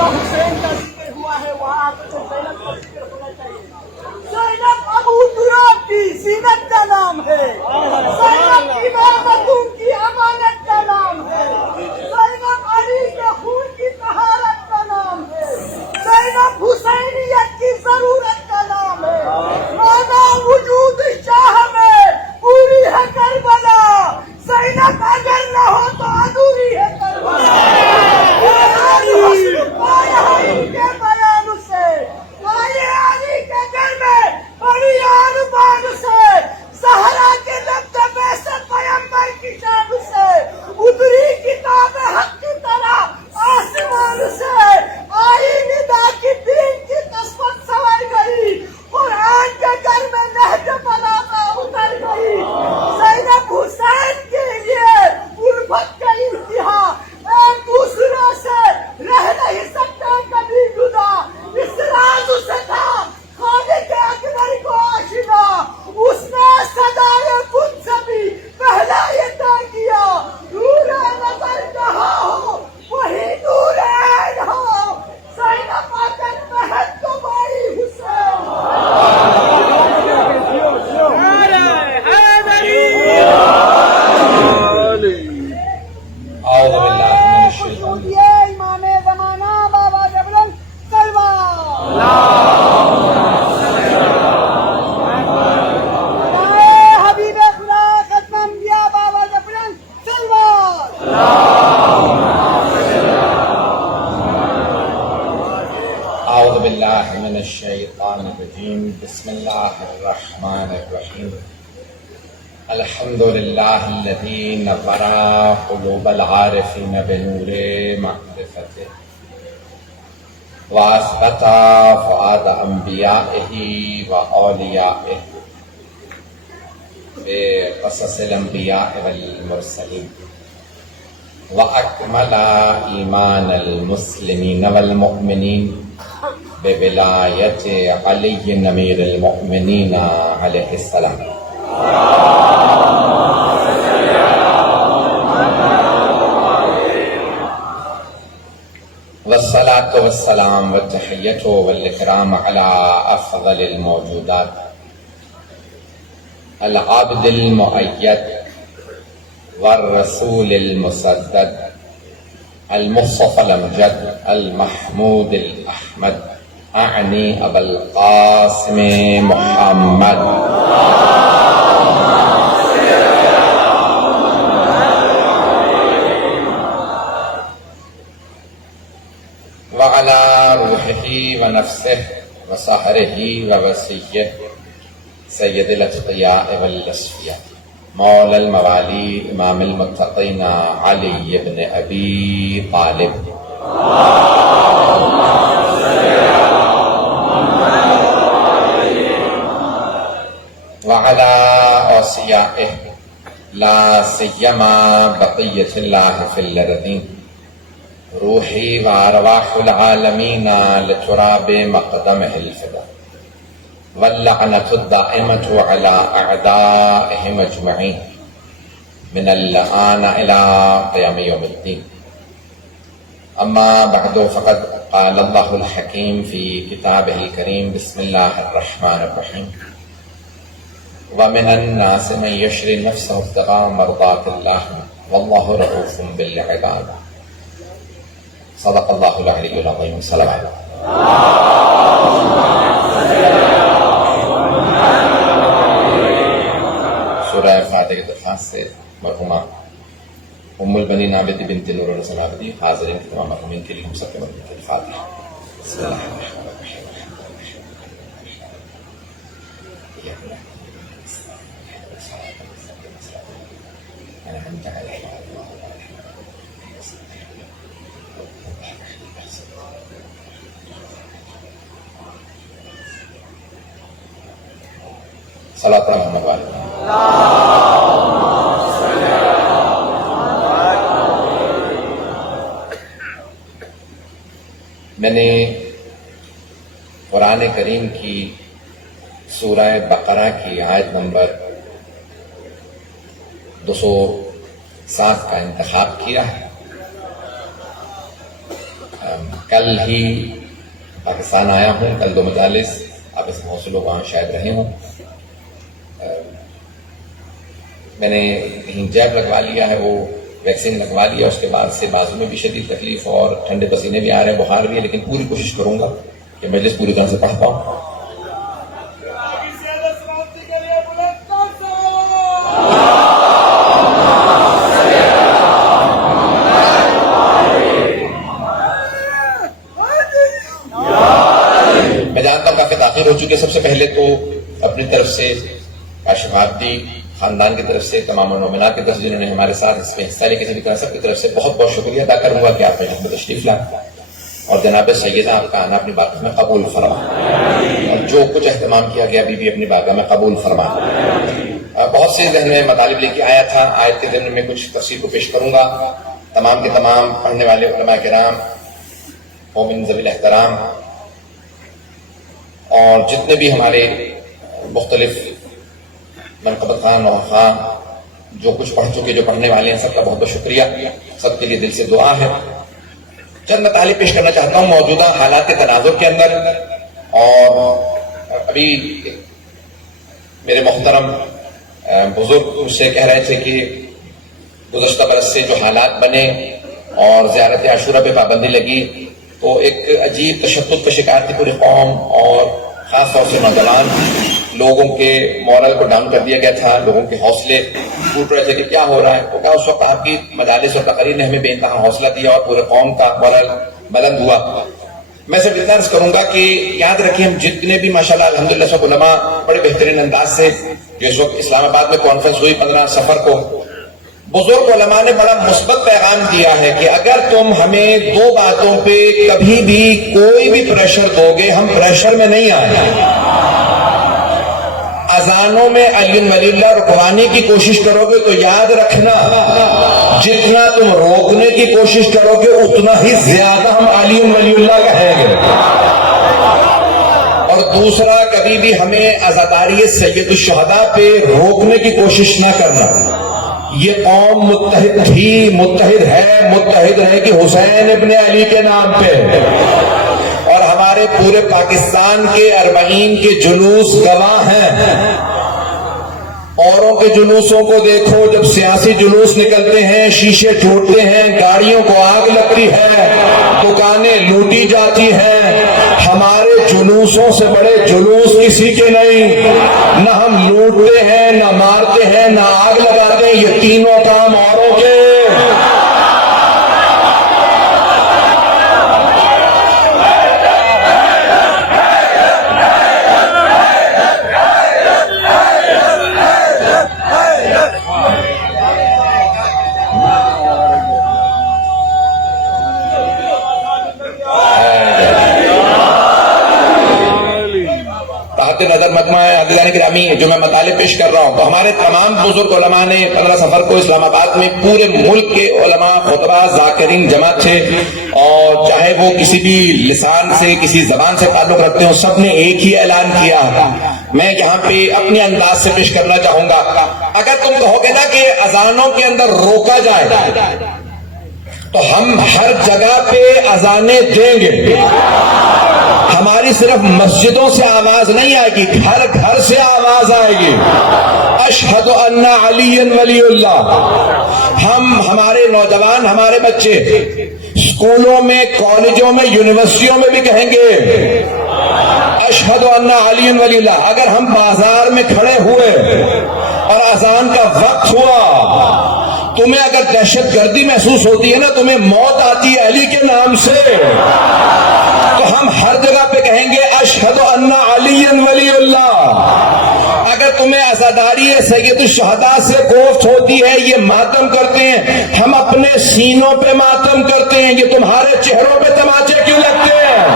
جہاں حسین کا ذکر ہوا ہے وہاں آ کر زینب کا ذکر ہونا چاہیے. زینب ابو تراب کی زینت کا نام ہے. زینب امامتوں کی امانت کا نام ہے. زینب علی کے خون کی طہارت کا نام ہے. زینب حسینیت کی ضرورت کا نام ہے. مانا وجود شاہ میں پوری ہے کربلا. زینب اگر نہ ہو تو ادھوری ہے کربلا. پایا ان کے بیان سے پائے علی کے گھر میں بڑی آرمان سے زہرا کے لفظ بیست پیمبر کی شان سے اتری کتاب حق کی طرح آسمان سے آئی ندا کی دین کی قسمت سنور گئی. قرآن کے گھر میں نہج بلاغہ اتر گئی. زینب حسین کے لیے الفت کا انتہا ایک دوسرے سے رہ نہیں سکتے کبھی جدا. اس راز سے تھا خالق اکبر کو آشنا. اس نے صدائے خود سے بھی پہلا یہ طے کیا نور نظر کہاں ہو وہی نور عین ہو. زینب آکر مہد تو بائی حسین. اعوذ باللہ من الشیطان امام زمانہ بابا جبرن سلوار. حبیب خدا ختم انبیاء بابا جبرن سلوار. اعوذ باللہ من الشیطان الرجیم بسم اللہ الرحمن الرحیم الحمد للہ الذی نور قلوب العارفین بنور معرفتہ واثبت فؤاد انبیائہ واولیائہ بقصص الانبیاء والمرسلین واکمل ایمان المسلمین والمؤمنین بولایت علی امیر المؤمنین علیہ السلام. والصلاة والسلام والتحیۃ والاکرام علی افضل الموجودات العبد المؤید والرسول المسدد المصطفى الامجد المحمود الاحمد اعنی ابا القاسم محمد وعلى روحه ونفسه وصهره ووصيه سید الاتقیاء والاسفیاء مولا الموالی امام المتقین علی بن ابی طالب وعلى اوصیائه لا سیما بقیت اللہ فی الارضین روحی و ارواح العالمین لتراب مقدمہ الفدا واللعنة الدائمة على أعدائهم أجمعين من الآن إلى قيام يوم الدين. أما بعد فقد قال الله الحكيم في كتابه الكريم بسم الله الرحمن الرحيم ومن الناس من يشري نفسه ابتغاء مرضات الله والله رؤوف بالعباد. صدق الله العلي العظيم. صلوات. سورہ فاتحہ کی درخواست سے مرحومہ ام البنین عابدی بنت نور الحسن عابدی حاضرین کے تمام مرحومین کے لیے ہم سب کے مرحومین کے فاتحہ. بسم اللہ الرحمن الرحیم. صلاۃ محمد علیہ. میں نے قرآن کریم کی سورہ بقرہ کی آیت نمبر 207 کا انتخاب کیا ہے. کل ہی پاکستان آیا ہوں، کل 2 مجالس، آپ اس بہت سے لوگ وہاں شاید رہے ہوں. میں نے کہیں جیب لگوا لیا ہے، وہ ویکسین لگوا لیا، اس کے بعد سے بازو میں بھی شدید تکلیف اور ٹھنڈے پسینے بھی آ رہے ہیں، بخار بھی ہے، لیکن پوری کوشش کروں گا کہ مجلس پوری طرح سے پڑھ پاؤں. میں جانتا ہوں کافی تاخیر ہو چکی ہے. سب سے پہلے تو اپنی طرف سے کاشف آبدی خاندان کی طرف سے، تمام نومنات کی طرف سے جنہوں نے ہمارے ساتھ اس میں حصہ لے، کسی بھی طرح سب کی طرف سے بہت بہت شکریہ ادا کروں گا کہ آپ مجلس میں تشریف لائیں اور جناب سیدہ آپ کا آنا اپنی بارگاہ میں قبول فرما، اور جو کچھ اہتمام کیا گیا ابھی بھی اپنی بارگاہ میں قبول فرما. بہت سے ذہن میں مطالب لے کے آیا تھا، آیت کے ذمن میں کچھ تفصیل کو پیش کروں گا. تمام کے تمام پڑھنے والے علماء کرام، مومن ذوی الاحترام، اور جتنے بھی ہمارے مختلف منقبت خان اور خان جو کچھ پڑھ چکے، جو پڑھنے والے ہیں، سب کا بہت بہت شکریہ. سب کے لیے دل سے دعا ہے. چند مطالب پیش کرنا چاہتا ہوں موجودہ حالات تناظر کے اندر. اور ابھی میرے محترم بزرگ مجھ سے کہہ رہے تھے کہ گزشتہ برس سے جو حالات بنے اور زیارت عاشورہ پہ پابندی لگی تو ایک عجیب تشدد کا شکار تھی پوری قوم، اور خاص طور سے نوجوان لوگوں کے مورل کو ڈاؤن کر دیا گیا تھا، لوگوں کے حوصلے ٹوٹ رہے تھے کہ کیا ہو رہا ہے. تو کیا اس وقت آپ کی مجالس اور تقاریر نے ہمیں بے انتہا حوصلہ دیا اور پورے قوم کا مورل بلند ہوا. میں صرف اتنا عرض کروں گا کہ یاد رکھیں، ہم جتنے بھی ماشاءاللہ الحمدللہ سب علماء بڑے بہترین انداز سے، جو اس وقت اسلام آباد میں کانفرنس ہوئی 15 سفر کو، بزرگ علماء نے بڑا مثبت پیغام دیا ہے کہ اگر تم ہمیں 2 باتوں پہ کبھی بھی کوئی بھی پریشر دو گے، ہم پریشر میں نہیں آئیں گے. اذانوں میں علی ولی اللہ رکوانے کی کوشش کرو گے تو یاد رکھنا جتنا تم روکنے کی کوشش کرو گے اتنا ہی زیادہ ہم علی ولی اللہ کہیں گے. اور دوسرا، کبھی بھی ہمیں عزاداری سید الشہداء پہ روکنے کی کوشش نہ کرنا. یہ قوم متحد تھی، متحد ہے، متحد رہے گی حسین ابن علی کے نام پہ. اور ہمارے پورے پاکستان کے 40 کے جلوس گواہ ہیں. اوروں کے جلوسوں کو دیکھو، جب سیاسی جلوس نکلتے ہیں شیشے ٹوٹتے ہیں، گاڑیوں کو آگ لگتی ہے، دکانیں لوٹی جاتی ہیں. ہمارے جلوسوں سے بڑے جلوس کسی کے نہیں. نہ ہم لوٹتے ہیں، نہ مارتے ہیں، نہ آگ لگاتے ہیں. یہ تینوں کام اوروں کے. نظر مجمع عزیزان گرامی، جو میں مطالب پیش کر رہا ہوں تو ہمارے تمام بزرگ علماء نے 15 سفر کو اسلام آباد میں پورے ملک کے علماء، خطبہ، ذاکرین جمع تھے، اور چاہے وہ کسی بھی لسان سے، کسی زبان سے تعلق رکھتے ہوں، سب نے ایک ہی اعلان کیا. میں یہاں پہ اپنے انداز سے پیش کرنا چاہوں گا. اگر تم کہو گے نا کہ اذانوں کے اندر روکا جائے تو ہم ہر جگہ پہ اذانیں دیں گے. ہماری صرف مسجدوں سے آواز نہیں آئے گی، گھر گھر سے آواز آئے گی. اشہد ان علی ولی اللہ. ہمارے نوجوان، ہمارے بچے اسکولوں میں، کالجوں میں، یونیورسٹیوں میں بھی کہیں گے اشہد ان علی ولی اللہ. اگر ہم بازار میں کھڑے ہوئے اور اذان کا وقت ہوا، تمہیں اگر دہشت گردی محسوس ہوتی ہے نا، تمہیں موت آتی ہے علی کے نام سے، تو ہم ہر جگہ پہ کہیں گے اشہد ان علی ولی اللہ. اگر تمہیں عزاداری سید الشہداء سے کوفت ہوتی ہے، یہ ماتم کرتے ہیں، ہم اپنے سینوں پہ ماتم کرتے ہیں. یہ تمہارے چہروں پہ تماچے کیوں لگتے ہیں؟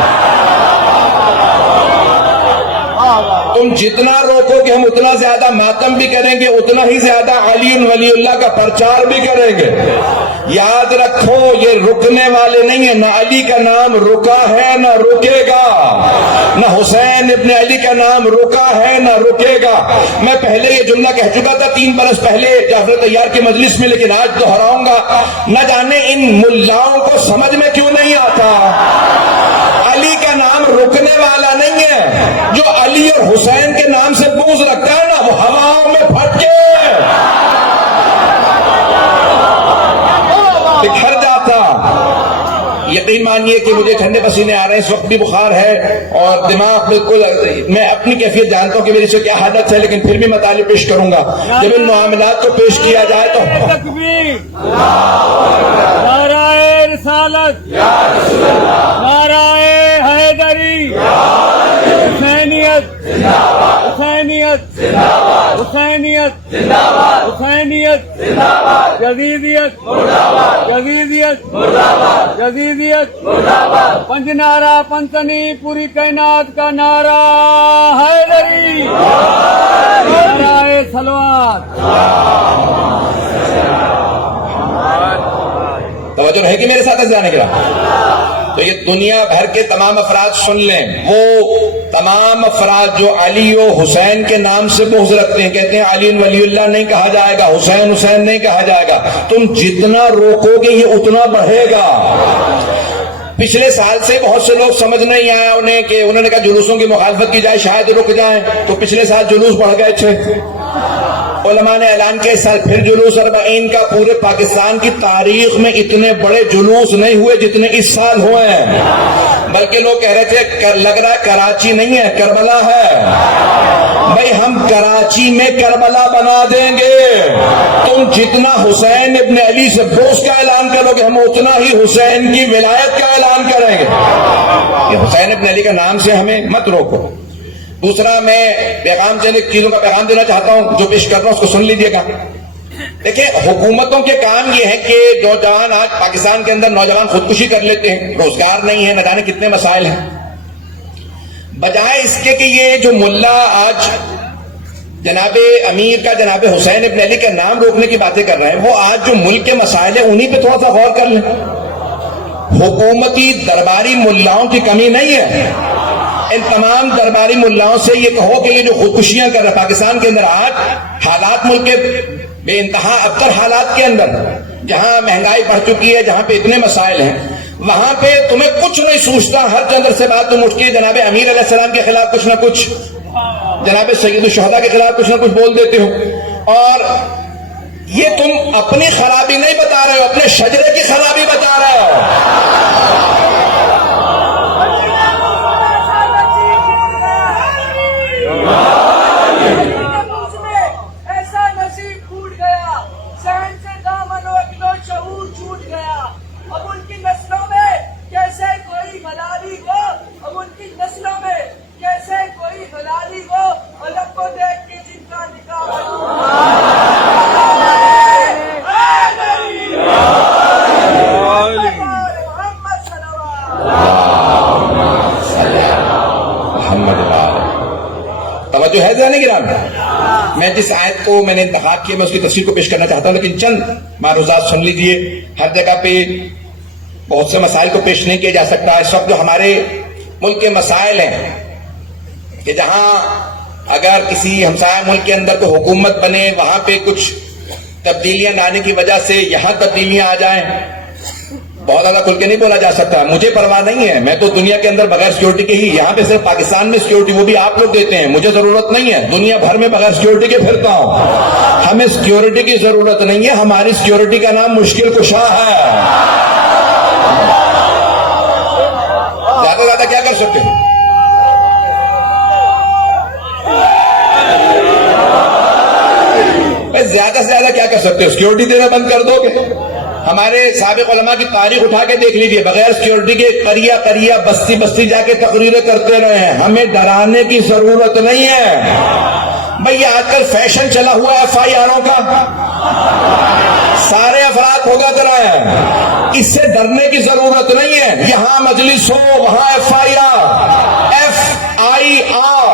تم جتنا روکو گے ہم اتنا زیادہ ماتم بھی کریں گے, اتنا ہی زیادہ علی ولی اللہ کا پرچار بھی کریں گے. یاد رکھو یہ رکنے والے نہیں ہیں, نہ علی کا نام رکا ہے نہ رکے گا, نہ حسین ابن علی کا نام رکا ہے نہ رکے گا. میں پہلے یہ جملہ کہہ چکا تھا 3 برس پہلے جعفر طیار کی مجلس میں, لیکن آج دہراؤں گا. نہ جانے ان ملاؤں کو سمجھ میں کیوں نہیں آتا, علی کا نام رکنے والا نہیں ہے. جو علی اور حسین کے نام سے بغض رکھتا ہے نا, وہ ہواؤں میں پھٹکے بکھر جاتا. یقین مانیے کہ مجھے ٹھنڈے پسینے آ رہے ہیں, اس وقت بھی بخار ہے اور دماغ بالکل, میں اپنی کیفیت جانتا ہوں کہ میری سے کیا حالت ہے, لیکن پھر بھی مطالب پیش کروں گا. جب ان معاملات کو پیش کیا جائے تو تکبیر, نعرہ رسالت, نعرہ حیدری, حسینیت, حسینیت, حسینیت, حسینیت, جدیدیت, جدیدیت, جدیدیت, پنج نعرہ پنتنی پوری کائنات کا نعرہ حیدری, نعرہ صلوات. توجہ ہے کہ میرے ساتھ جانے کے تو یہ دنیا بھر کے تمام افراد سن لیں, وہ تمام افراد جو علی و حسین کے نام سے بغض رکھتے ہیں, کہتے ہیں علی ولی اللہ نہیں کہا جائے گا, حسین حسین نہیں کہا جائے گا, تم جتنا روکو گے یہ اتنا بڑھے گا. پچھلے سال سے بہت سے لوگ سمجھ نہیں آیا انہیں کہ انہوں نے کہا جلوسوں کی مخالفت کی جائے شاید رک جائیں, تو پچھلے سال جلوس بڑھ گئے تھے. علماء نے اعلان کیا اس سال پھر جلوس 40 کا. پورے پاکستان کی تاریخ میں اتنے بڑے جلوس نہیں ہوئے جتنے اس سال ہوئے ہیں, بلکہ لوگ کہہ رہے تھے لگ رہا ہے کراچی نہیں ہے کربلا ہے. بھائی ہم کراچی میں کربلا بنا دیں گے. تم جتنا حسین ابن علی سے بغض کا اعلان کرو گے ہم اتنا ہی حسین کی ولایت کا اعلان کریں گے. یہ حسین ابن علی کا نام سے ہمیں مت روکو. دوسرا میں پیغام چند چیزوں کا پیغام دینا چاہتا ہوں, جو پیش کر رہا ہوں اس کو سن لیجئے گا. دیکھیں حکومتوں کے کام یہ ہے کہ نوجوان, آج پاکستان کے اندر نوجوان خودکشی کر لیتے ہیں, روزگار نہیں ہے, نہ جانے کتنے مسائل ہیں. بجائے اس کے کہ یہ جو ملا آج جناب امیر کا جناب حسین ابن علی کا نام روکنے کی باتیں کر رہے ہیں, وہ آج جو ملک کے مسائل ہیں انہی پہ تھوڑا سا غور کر لیں. حکومتی درباری ملاؤں کی کمی نہیں ہے. ان تمام درباری ملاؤں سے یہ کہو کہ یہ جو خودکشیاں کر رہے ہیں پاکستان کے اندر, آج حالات ملک کے بے انتہا ابتر حالات کے اندر, جہاں مہنگائی بڑھ چکی ہے, جہاں پہ اتنے مسائل ہیں, وہاں پہ تمہیں کچھ نہیں سوچتا. ہر چندر سے بات تم اٹھ کے جناب امیر علیہ السلام کے خلاف کچھ نہ کچھ, جناب سید الشہداء کے خلاف کچھ نہ کچھ بول دیتے ہو. اور یہ تم اپنی خرابی نہیں بتا رہے ہو, اپنے شجرے کی خرابی بتا رہے ہو. ایسا نصیب ٹوٹ گیا, سہن سے دامن و اکلو شعور چھوٹ گیا. اب ان کی نسلوں میں کیسے کوئی غلالی ہو, اب ان کی نسلوں میں کیسے کوئی غلالی ہو, الگ کو دیکھ کے جن کا نکاح توجہ ہے ذہن گرام. میں جس آیت کو میں نے انتخاب کیا میں اس کی تفسیر کو پیش کرنا چاہتا ہوں, لیکن چند معروضات سن لیجئے. ہر جگہ پہ بہت سے مسائل کو پیش نہیں کیا جا سکتا. اس وقت جو ہمارے ملک کے مسائل ہیں کہ جہاں اگر کسی ہمسایہ ملک کے اندر کوئی حکومت بنے, وہاں پہ کچھ تبدیلیاں لانے کی وجہ سے یہاں تبدیلیاں آ جائیں, بہت زیادہ کھل کے نہیں بولا جا سکتا. مجھے پرواہ نہیں ہے, میں تو دنیا کے اندر بغیر سیکورٹی کے ہی, یہاں پہ صرف پاکستان میں سیکورٹی وہ بھی آپ لوگ دیتے ہیں, مجھے ضرورت نہیں ہے. دنیا بھر میں بغیر سیکورٹی کے پھرتا ہوں. ہمیں سیکورٹی کی ضرورت نہیں ہے, ہماری سیکورٹی کا نام مشکل کشا ہے. زیادہ سے زیادہ کیا کر سکتے ہیں؟ زیادہ سے زیادہ کیا کر سکتے ہو؟ سیکورٹی دینا بند کر دو گے. ہمارے سابق علماء کی تاریخ اٹھا کے دیکھ لیجئے, بغیر سیکورٹی کے قریہ قریہ بستی بستی جا کے تقریریں کرتے رہے ہیں. ہمیں ڈرانے کی ضرورت نہیں ہے. بھئی آج کل فیشن چلا ہوا ہے FIR کا, سارے افراد ہوگا کرا ہے, اس سے ڈرنے کی ضرورت نہیں ہے. یہاں مجلس ہو وہاں FIR, FIR.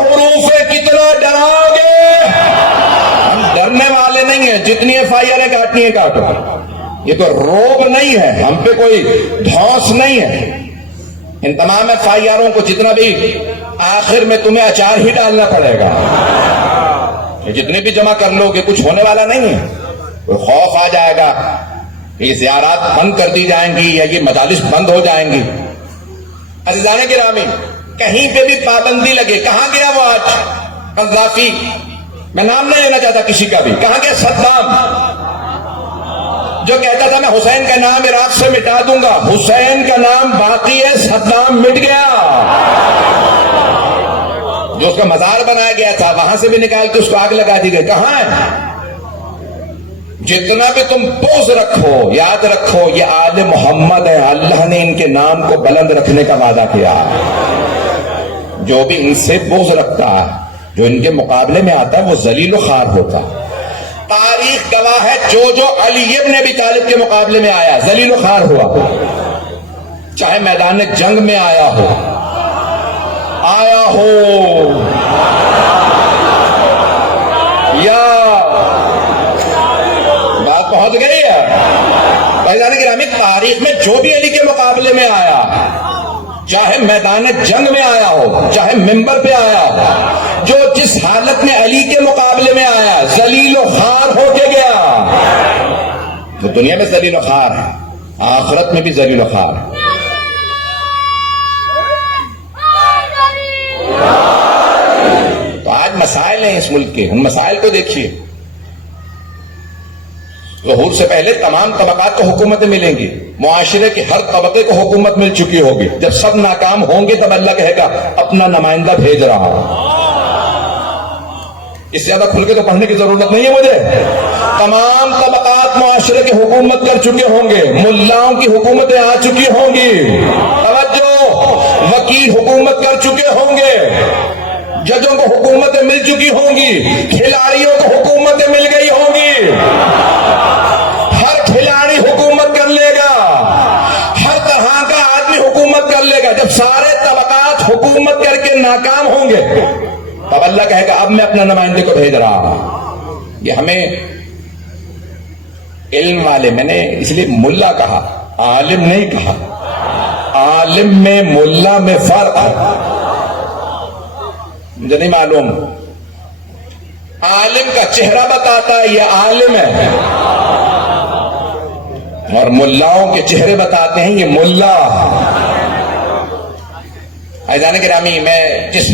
حروف ہے کتنا ڈراؤ گے؟ ہم ڈرنے والے نہیں ہیں، جتنی FIR کاٹنی ہے کاٹو، یہ کوئی روب نہیں ہے، ہم پہ کوئی دھوس نہیں ہے۔ ان تمام FIRوں کو جتنا بھی آخر میں تمہیں اچار ہی ڈالنا پڑے گا، یہ جتنے بھی جمع کر لو گے کچھ ہونے والا نہیں ہے۔ کوئی خوف آ جائے گا، یہ زیارات بند کر دی جائیں گی یا یہ مجالس بند ہو جائیں گی۔ عزیزان گرامی، کہیں پہ بھی پابندی لگے، کہاں گیا وہ آج قذافی؟ میں نام نہیں لینا چاہتا کسی کا بھی، کہاں گیا صدام جو کہتا تھا میں حسین کا نام عراق سے مٹا دوں گا؟ حسین کا نام باقی ہے، صدام مٹ گیا۔ جو اس کا مزار بنایا گیا تھا وہاں سے بھی نکال کے اس کو آگ لگا دی گئی، کہاں ہے؟ جتنا بھی تم بغض رکھو، یاد رکھو یہ آل محمد ہے، اللہ نے ان کے نام کو بلند رکھنے کا وعدہ کیا۔ جو بھی ان سے بغض رکھتا ہے، جو ان کے مقابلے میں آتا ہے، وہ ذلیل و خوار ہوتا۔ تاریخ گواہ ہے، جو علی ابن ابی طالب کے مقابلے میں آیا ذلیل و خوار ہوا، چاہے میدان جنگ میں آیا ہو یا بات پہنچ گئی ہے۔ بھائیان گرامی، تاریخ میں جو بھی علی کے مقابلے میں آیا، چاہے میدان جنگ میں آیا ہو، چاہے منبر پہ آیا ہو، جو جس حالت میں علی کے مقابلے میں آیا ذلیل و خوار ہو کے گیا، تو دنیا میں ذلیل و خوار ہے، آخرت میں بھی ذلیل و خوار ہے۔ تو آج مسائل ہیں اس ملک کے، ان مسائل کو دیکھیے۔ ظہور سے پہلے تمام طبقات کو حکومتیں ملیں گی، معاشرے کے ہر طبقے کو حکومت مل چکی ہوگی۔ جب سب ناکام ہوں گے تب اللہ کہے گا اپنا نمائندہ بھیج رہا ہوں۔ اس سے زیادہ کھل کے تو پڑھنے کی ضرورت نہیں ہے مجھے۔ تمام طبقات معاشرے کی حکومت کر چکے ہوں گے، ملاؤں کی حکومتیں آ چکی ہوں گی، توجہ، وکیل حکومت کر چکے ہوں گے، ججوں کو حکومتیں مل چکی ہوں گی، کھلاڑیوں کو حکومتیں مل گئی ہوں گی۔ ہر کھلاڑی حکومت کر لے گا، ہر طرح کا آدمی حکومت کر لے گا۔ جب سارے طبقات حکومت کر کے ناکام ہوں گے تب اللہ کہے گا اب میں اپنا نمائندے کو بھیج رہا ہوں۔ یہ ہمیں علم والے، میں نے اس لیے ملا کہا، عالم نہیں کہا، عالم میں ملا میں فرق ہے، مجھے نہیں معلوم۔ عالم کا چہرہ بتاتا ہے یہ عالم ہے، اور ملاؤں کے چہرے بتاتے ہیں یہ ملا۔ عزیزان گرامی، میں جس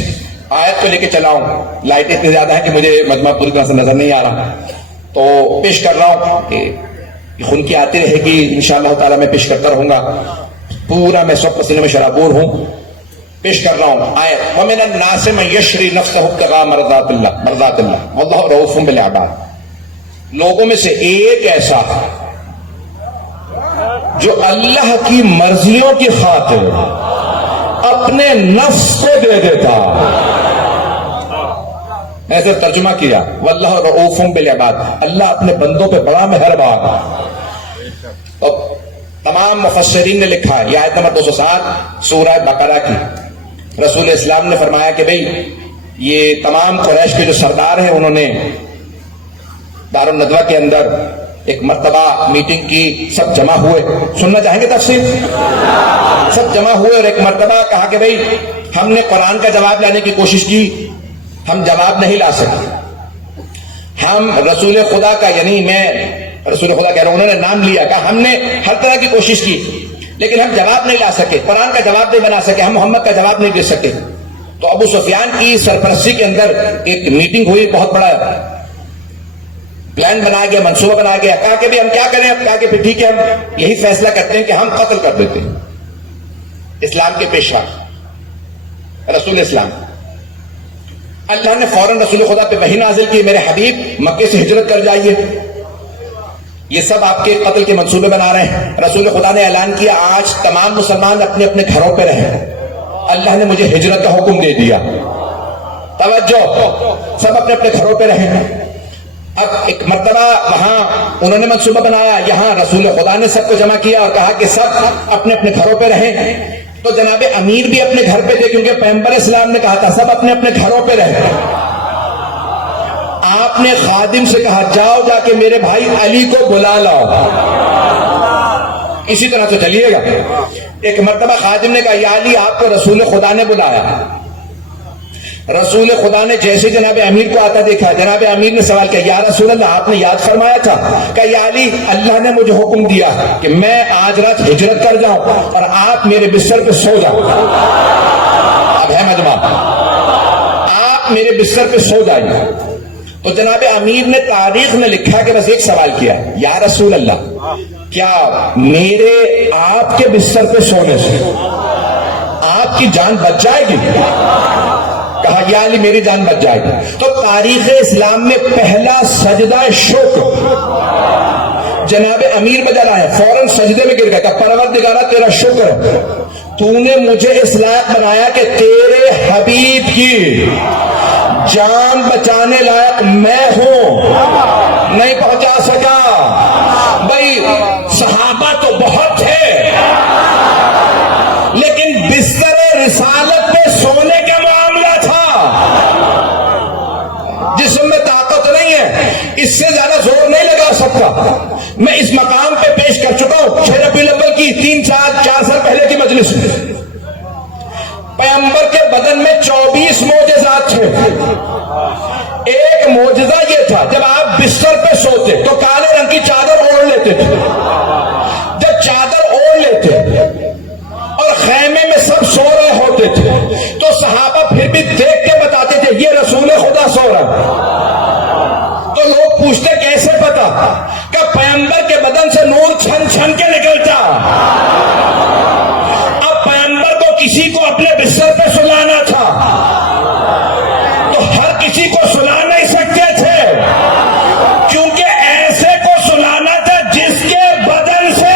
آیت کو لے کے چلا ہوں، لائٹ اتنی زیادہ ہے کہ مجھے مجمع پوری طرح سے نظر نہیں آ رہا، تو پیش کر رہا ہوں کہ خون کی آتی رہے گی، انشاءاللہ تعالی میں پیش کرتا رہوں گا، پورا میں سب پسینے میں شرابور ہوں۔ پیش کر رہا ہوں آیت، وَمِنَ النَّاسِ مَن يَشْرِي نَفْسَهُ ابْتِغَاءَ مَرْضَاتِ اللَّهِ وَاللَّهُ رَءُوفٌ بِالْعِبَادِ۔ لوگوں میں سے ایک ایسا جو اللہ کی مرضیوں کی خاطر اپنے نفس کو دے دیتا، ایسے ترجمہ کیا، واللہ رؤوف بالعباد، اللہ اپنے بندوں پہ بڑا مہربان۔ اور تمام مفسرین نے لکھا ہے، یہ آیت نمبر 207 سورہ بقرہ کی، رسول اسلام نے فرمایا کہ بھئی یہ تمام قریش کے جو سردار ہیں انہوں نے دار الندوہ کے اندر ایک مرتبہ میٹنگ کی، سب جمع ہوئے، سننا چاہیں گے تفصیل؟ سب جمع ہوئے اور ایک مرتبہ کہا کہ بھئی ہم نے قرآن کا جواب لانے کی کوشش کی، ہم جواب نہیں لا سکے، ہم رسول خدا کا، یعنی میں رسول خدا کہہ رہا ہوں، انہوں نے نام لیا، کہا ہم نے ہر طرح کی کوشش کی لیکن ہم جواب نہیں لا سکے، قرآن کا جواب نہیں بنا سکے، ہم محمد کا جواب نہیں دے سکے۔ تو ابو سفیان کی سرپرستی کے اندر ایک میٹنگ ہوئی، بہت بڑا پلان بنایا گیا، منصوبہ بنایا گیا، کہا کہ بھی ہم کیا کریں؟ اب کہا کہ پھر ٹھیک ہے، ہم یہی فیصلہ کرتے ہیں کہ ہم قتل کر دیتے ہیں اسلام کے پیشوا رسول اسلام۔ اللہ نے فوراً رسول خدا پہ وحی نازل کی، میرے حبیب مکے سے ہجرت کر جائیے، یہ سب آپ کے قتل کے منصوبے بنا رہے ہیں۔ رسول خدا نے اعلان کیا آج تمام مسلمان اپنے اپنے گھروں پہ رہیں، اللہ نے مجھے ہجرت کا حکم دے دیا، توجہ، سب اپنے اپنے گھروں پہ رہیں۔ اب ایک مرتبہ وہاں انہوں نے منصوبہ بنایا، یہاں رسول خدا نے سب کو جمع کیا اور کہا کہ سب اپنے اپنے گھروں پہ رہیں۔ تو جناب امیر بھی اپنے گھر پہ تھے کیونکہ پیغمبر اسلام نے کہا تھا سب اپنے اپنے گھروں پہ رہتے. آپ نے خادم سے کہا جاؤ جا کے میرے بھائی علی کو بلا لاؤ. اسی طرح سے چلیے گا. ایک مرتبہ خادم نے کہا یا علی آپ کو رسول خدا نے بلایا. رسول خدا نے جیسے جناب امیر کو آتا دیکھا, جناب امیر نے سوال کیا یا رسول اللہ آپ نے یاد فرمایا تھا. کہ یا علی اللہ نے مجھے حکم دیا کہ میں آج رات ہجرت کر جاؤں اور آپ میرے بستر پہ سو جاؤ. اب ہے مجمع, آپ میرے بستر پہ سو جائیے. تو جناب امیر نے تاریخ میں لکھا کہ بس ایک سوال کیا یا رسول اللہ کیا میرے آپ کے بستر پہ سونے سے آپ کی جان بچ جائے گی؟ کہا یا علی میری جان بچ جائے گی. تو تاریخ اسلام میں پہلا سجدہ شکر جناب امیر بجا رہا ہے, فوراً سجدے میں گر گیا. کہ پروردگارہ تیرا شکر, تو نے مجھے اس لائق بنایا کہ تیرے حبیب کی جان بچانے لائق میں ہوں. نہیں پہنچا سکا. بھائی صحابہ تو بہت تھے لیکن بستر رسالت پہ سونے کا معاملہ تھا. جسم میں طاقت نہیں ہے, اس سے زیادہ زور نہیں لگا سکتا. میں اس مقام پہ پیش کر چکا ہوں 6 ربیع الاول کی 3-4 سال پہلے کی مجلس میں. پیغمبر کے بدن میں 24 معجزات تھے. ایک معجزہ یہ تھا جب آپ بستر پہ سوتے تو کالے رنگ کی چادر اوڑھ لیتے تھے. جب چادر اوڑھ لیتے اور خیمے میں سب سو رہے ہوتے تھے تو صحابہ پھر بھی دیکھ کے بتاتے تھے یہ رسول خدا سو رہا. تو لوگ پوچھتے کیسے پتا؟ کہ پیغمبر کے بدن سے نور چھن چھن کے نکلتا. اب پیغمبر کو کسی کو اپنے بستر پہ سلانا تھا تو ہر کسی کو سلا نہیں سکتے تھے کیونکہ ایسے کو سلانا تھا جس کے بدن سے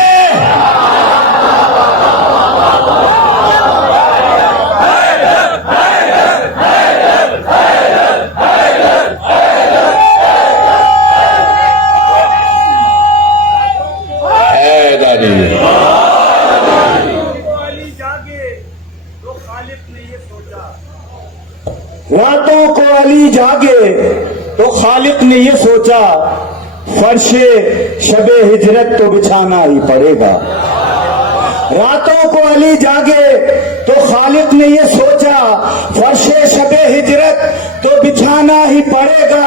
راتوں کو علی جاگے تو خالق نے یہ سوچا فرش شب ہجرت تو بچھانا ہی پڑے گا. راتوں کو علی جاگے تو خالق نے یہ سوچا فرش شب ہجرت تو بچھانا ہی پڑے گا.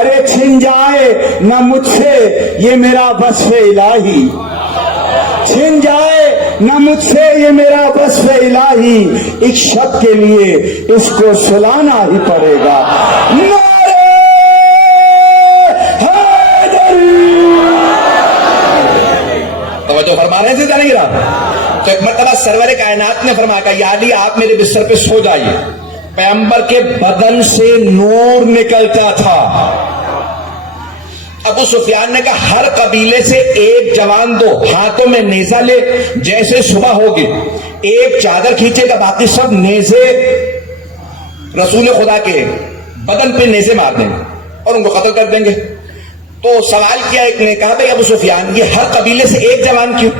ارے چھن جائے نہ مجھ سے یہ میرا وصف الہی, چھن جائے نہ مجھ سے یہ میرا وصف الہی, ایک شب کے لیے اس کو سلانا ہی پڑے گا. نعرہ حیدری. توجہ فرما رہے ہیں زیادہ نہیں رہا. تو ایک مرتبہ سرور کائنات نے فرمایا کہ یا علی آپ میرے بستر پہ سو جائیے. پیغمبر کے بدن سے نور نکلتا تھا. ابو سفیان نے کہا ہر قبیلے سے ایک جوان دو, ہاتھوں میں نیزہ لے, جیسے صبح ہوگی ایک چادر کھینچے گا, باقی سب نیزے رسول خدا کے بدن پہ نیزے مار دیں گے اور ان کو قتل کر دیں گے. تو سوال کیا ایک نے, کہا بھائی ابو سفیان یہ ہر قبیلے سے ایک جوان کیوں؟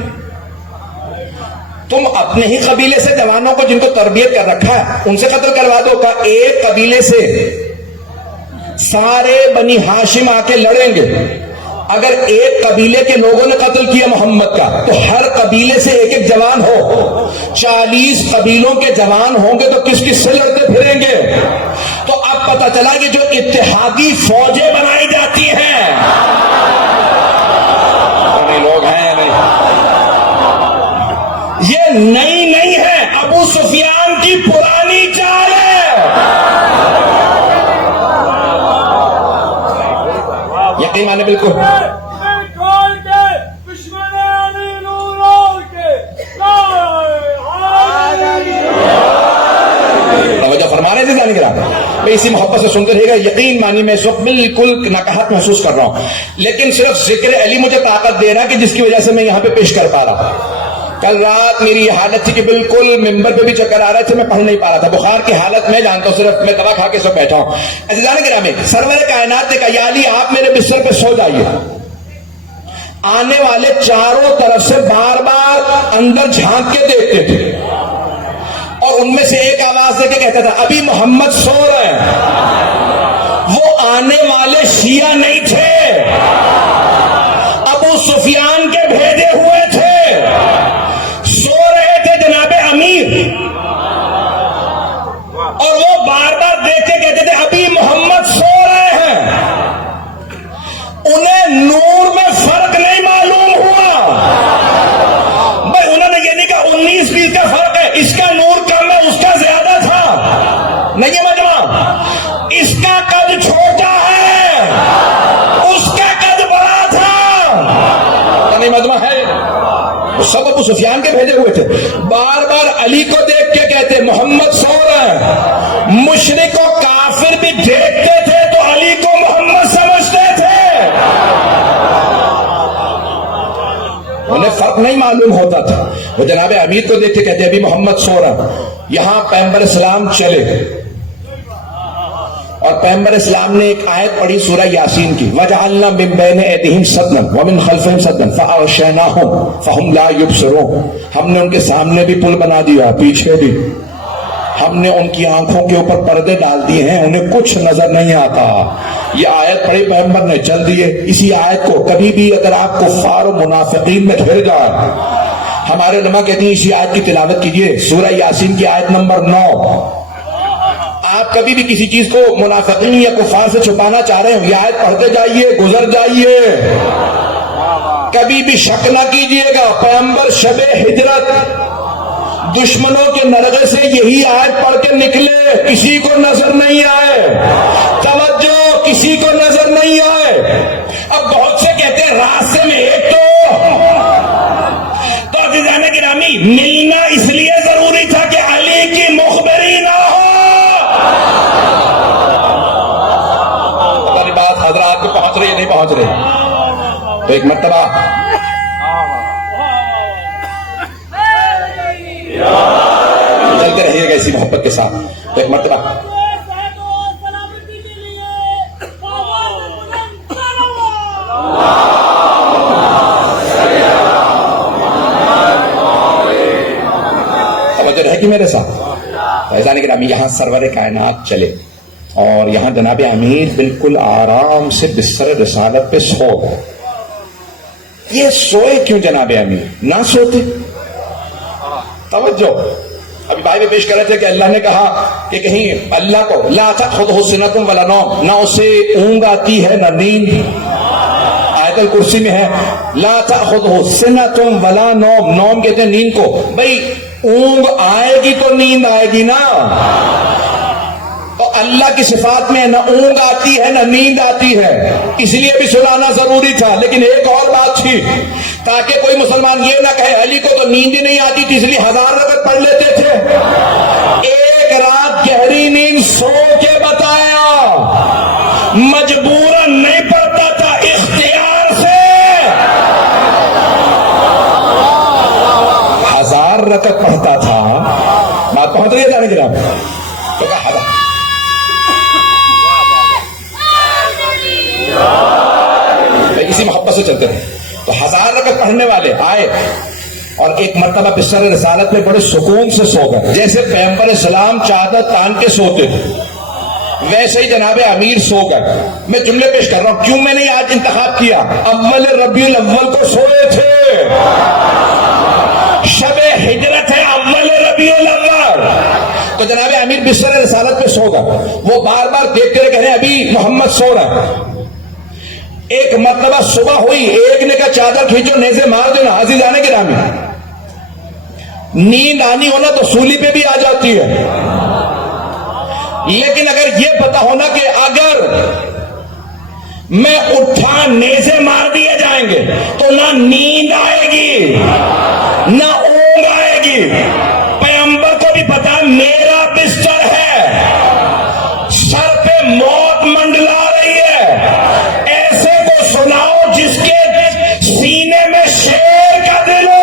تم اپنے ہی قبیلے سے جوانوں کو جن کو تربیت کر رکھا ہے ان سے قتل کروا دو. کہا ایک قبیلے سے سارے بنی ہاشم آ کے لڑیں گے. اگر ایک قبیلے کے لوگوں نے قتل کیا محمد کا تو ہر قبیلے سے ایک ایک جوان ہو, 40 قبیلوں کے جوان ہوں گے تو کس کس سے لڑتے پھریں گے؟ تو اب پتہ چلا کہ جو اتحادی فوجیں بنائی جاتی ہیں لوگ ہیں نہیں, یہ نئی نہیں ہے, ابو سفیان کی پرانی چال ہے. یقین مانے بالکل. توجہ فرما رہے تھے جانے کے بعد میں اسی محبت سے سنتے رہے گا. یقین مانی میں اس وقت بالکل نقاہت محسوس کر رہا ہوں, لیکن صرف ذکر علی مجھے طاقت دے رہا کہ جس کی وجہ سے میں یہاں پہ پیش کر پا رہا. کل رات میری یہ حالت تھی کہ بالکل ممبر پہ بھی چکر آ رہے تھے, میں پڑھ نہیں پا رہا تھا. بخار کی حالت میں جانتا ہوں, صرف میں دوا کھا کے سب بیٹھا ہوں. عزیزان گرامی, سرور کائنات نے کہا یا علی آپ میرے بستر پہ سو جائیے. آنے والے چاروں طرف سے بار بار اندر جھانک کے دیکھتے تھے اور ان میں سے ایک آواز دے کے کہتا تھا ابھی محمد سو رہے ہیں. وہ آنے والے شیعہ نہیں تھے, ابو سفیان کے بھیجے ہوئے تھے. سو رہے تھے جناب امیر, اور وہ بار بار دیکھ کے کہتے تھے ابھی محمد سو رہے ہیں. انہیں نور میں فرق نہیں معلوم ہوا بھائی. انہوں نے یہ نہیں کہا 19-20 کا فرق ہے, اس کا نور کم ہے اس کا زیادہ تھا. نہیں ہے مجمع, اس کا قد چھوٹا ہے اس کا قد بڑا تھا. نہیں مجمع ہے, سب ابو سفیان کے بھیجے ہوئے تھے. بار بار علی کو دیکھ کے کہتے محمد سو رہے ہیں. مشرک و کافر بھی دیکھتے تھے تو علی کو محمد سمجھتے تھے. انہیں فرق نہیں معلوم ہوتا تھا. وہ جناب امیر کو دیکھ کے کہتے ابھی محمد سو رہا. یہاں پیغمبر اسلام چلے اور پیغمبر اسلام نے ایک آیت پڑھی سورہ یاسین کی, وَجَعَلْنَا مِن بَيْنِ أَيْدِيهِمْ سَدًّا وَمِنْ خَلْفِهِمْ سَدًّا فَأَغْشَيْنَاهُمْ فَهُمْ لَا يُبْصِرُونَ. ہم نے ان کے سامنے بھی پل بنا دیا, پیچھے بھی. ہم نے ان کی آنکھوں کے اوپر پردے ڈال دیے ہیں, انہیں کچھ نظر نہیں آتا. یہ آیت پڑھی پیغمبر نے, چل دیے. اسی آیت کو کبھی بھی اگر آپ کفار و منافقین میں گھر جائے, ہمارے علماء کہتے ہیں اسی آیت کی تلاوت کیجئے, سورہ یاسین کی آیت نمبر 9. آپ کبھی بھی کسی چیز کو منافقین یا کفار سے چھپانا چاہ رہے ہیں, یہ آیت پڑھتے جائیے, گزر جائیے. کبھی بھی شک نہ کیجئے گا, پیغمبر شب ہجرت دشمنوں کے نرغے سے یہی آیت پڑھ کے نکلے, کسی کو نظر نہیں آئے. توجہ, کسی کو نظر نہیں آئے. اب بہت سے کہتے ہیں راستے میں ایک تو عزیزان گرامی ملنا اس لیے ضروری تھا کہ علی کی مخبری نہ ہو. ہماری بات حضرات کو پہنچ رہی ہے نہیں پہنچ رہی؟ تو ایک مرتبہ چلتے رہیے گا اسی محبت کے ساتھ. تو ایک مرتبہ توجہ رہے گی میرے ساتھ. فیضان گرامی یہاں سرور کائنات چلے اور یہاں جناب امیر بالکل آرام سے بستر رسالت پہ سو گئے. یہ سوئے کیوں جناب امیر؟ نہ سوتے. توجہ, ابھی بھائی بھی پیش کر رہے تھے کہ اللہ نے کہا کہ کہیں اللہ کو لا تأخذہ سنۃ ولا نوم, نہ اسے اونگ آتی ہے نہ نیند. آیت الکرسی میں ہے لا تأخذہ سنۃ ولا نوم, نوم کہتے ہیں نیند کو. بھئی اونگ آئے گی تو نیند آئے گی نا. اور اللہ کی صفات میں نہ اونگ آتی ہے نہ نیند آتی ہے, اس لیے بھی سنانا ضروری تھا. لیکن ایک اور بات تھی تاکہ کوئی مسلمان یہ نہ کہے علی کو تو نیند ہی نہیں آتی تھی اس لیے 1000 رکعت پڑھ لیتے تھے. ایک رات گہری نیند سو کے بتایا, مجبوراً نہیں پڑتا تھا, اختیار سے. 1000 رکعت پڑھتا تھا. بات پہنچ رہی ہے جانے گرام؟ تو کہا اسی محبت سے چلتے رہے. تو 1000 رکعت پڑھنے والے آئے اور ایک مرتبہ بستر رسالت میں بڑے سکون سے سو گئے. جیسے پیغمبر اسلام چادر تان کے سوتے ویسے ہی جناب امیر سو گئے. میں جملے پیش کر رہا ہوں, کیوں میں نے آج انتخاب کیا؟ اول ربیع الاول کو سوئے تھے, شب ہجرت ہے اول ربیع الاول. تو جناب امیر بستر رسالت پہ سو گئے. وہ بار بار دیکھتے رہے, کہہ رہے ابھی محمد سو رہا ہے. ایک مرتبہ صبح ہوئی, ایک نے کہا چادر کھینچو, نیزے مار دو نا. عزیزان گرامی, نیند آنی ہونا تو سولی پہ بھی آ جاتی ہے, لیکن اگر یہ پتا ہونا کہ اگر میں اٹھا نیزے مار دیے جائیں گے تو نہ نیند آئے گی نہ اونگ آئے گی. پیغمبر کو بھی پتا میرا بستر ہے, سر پہ موت منڈلا رہی ہے. ایسے کو سناؤ جس کے سینے میں شیر کا دل ہو.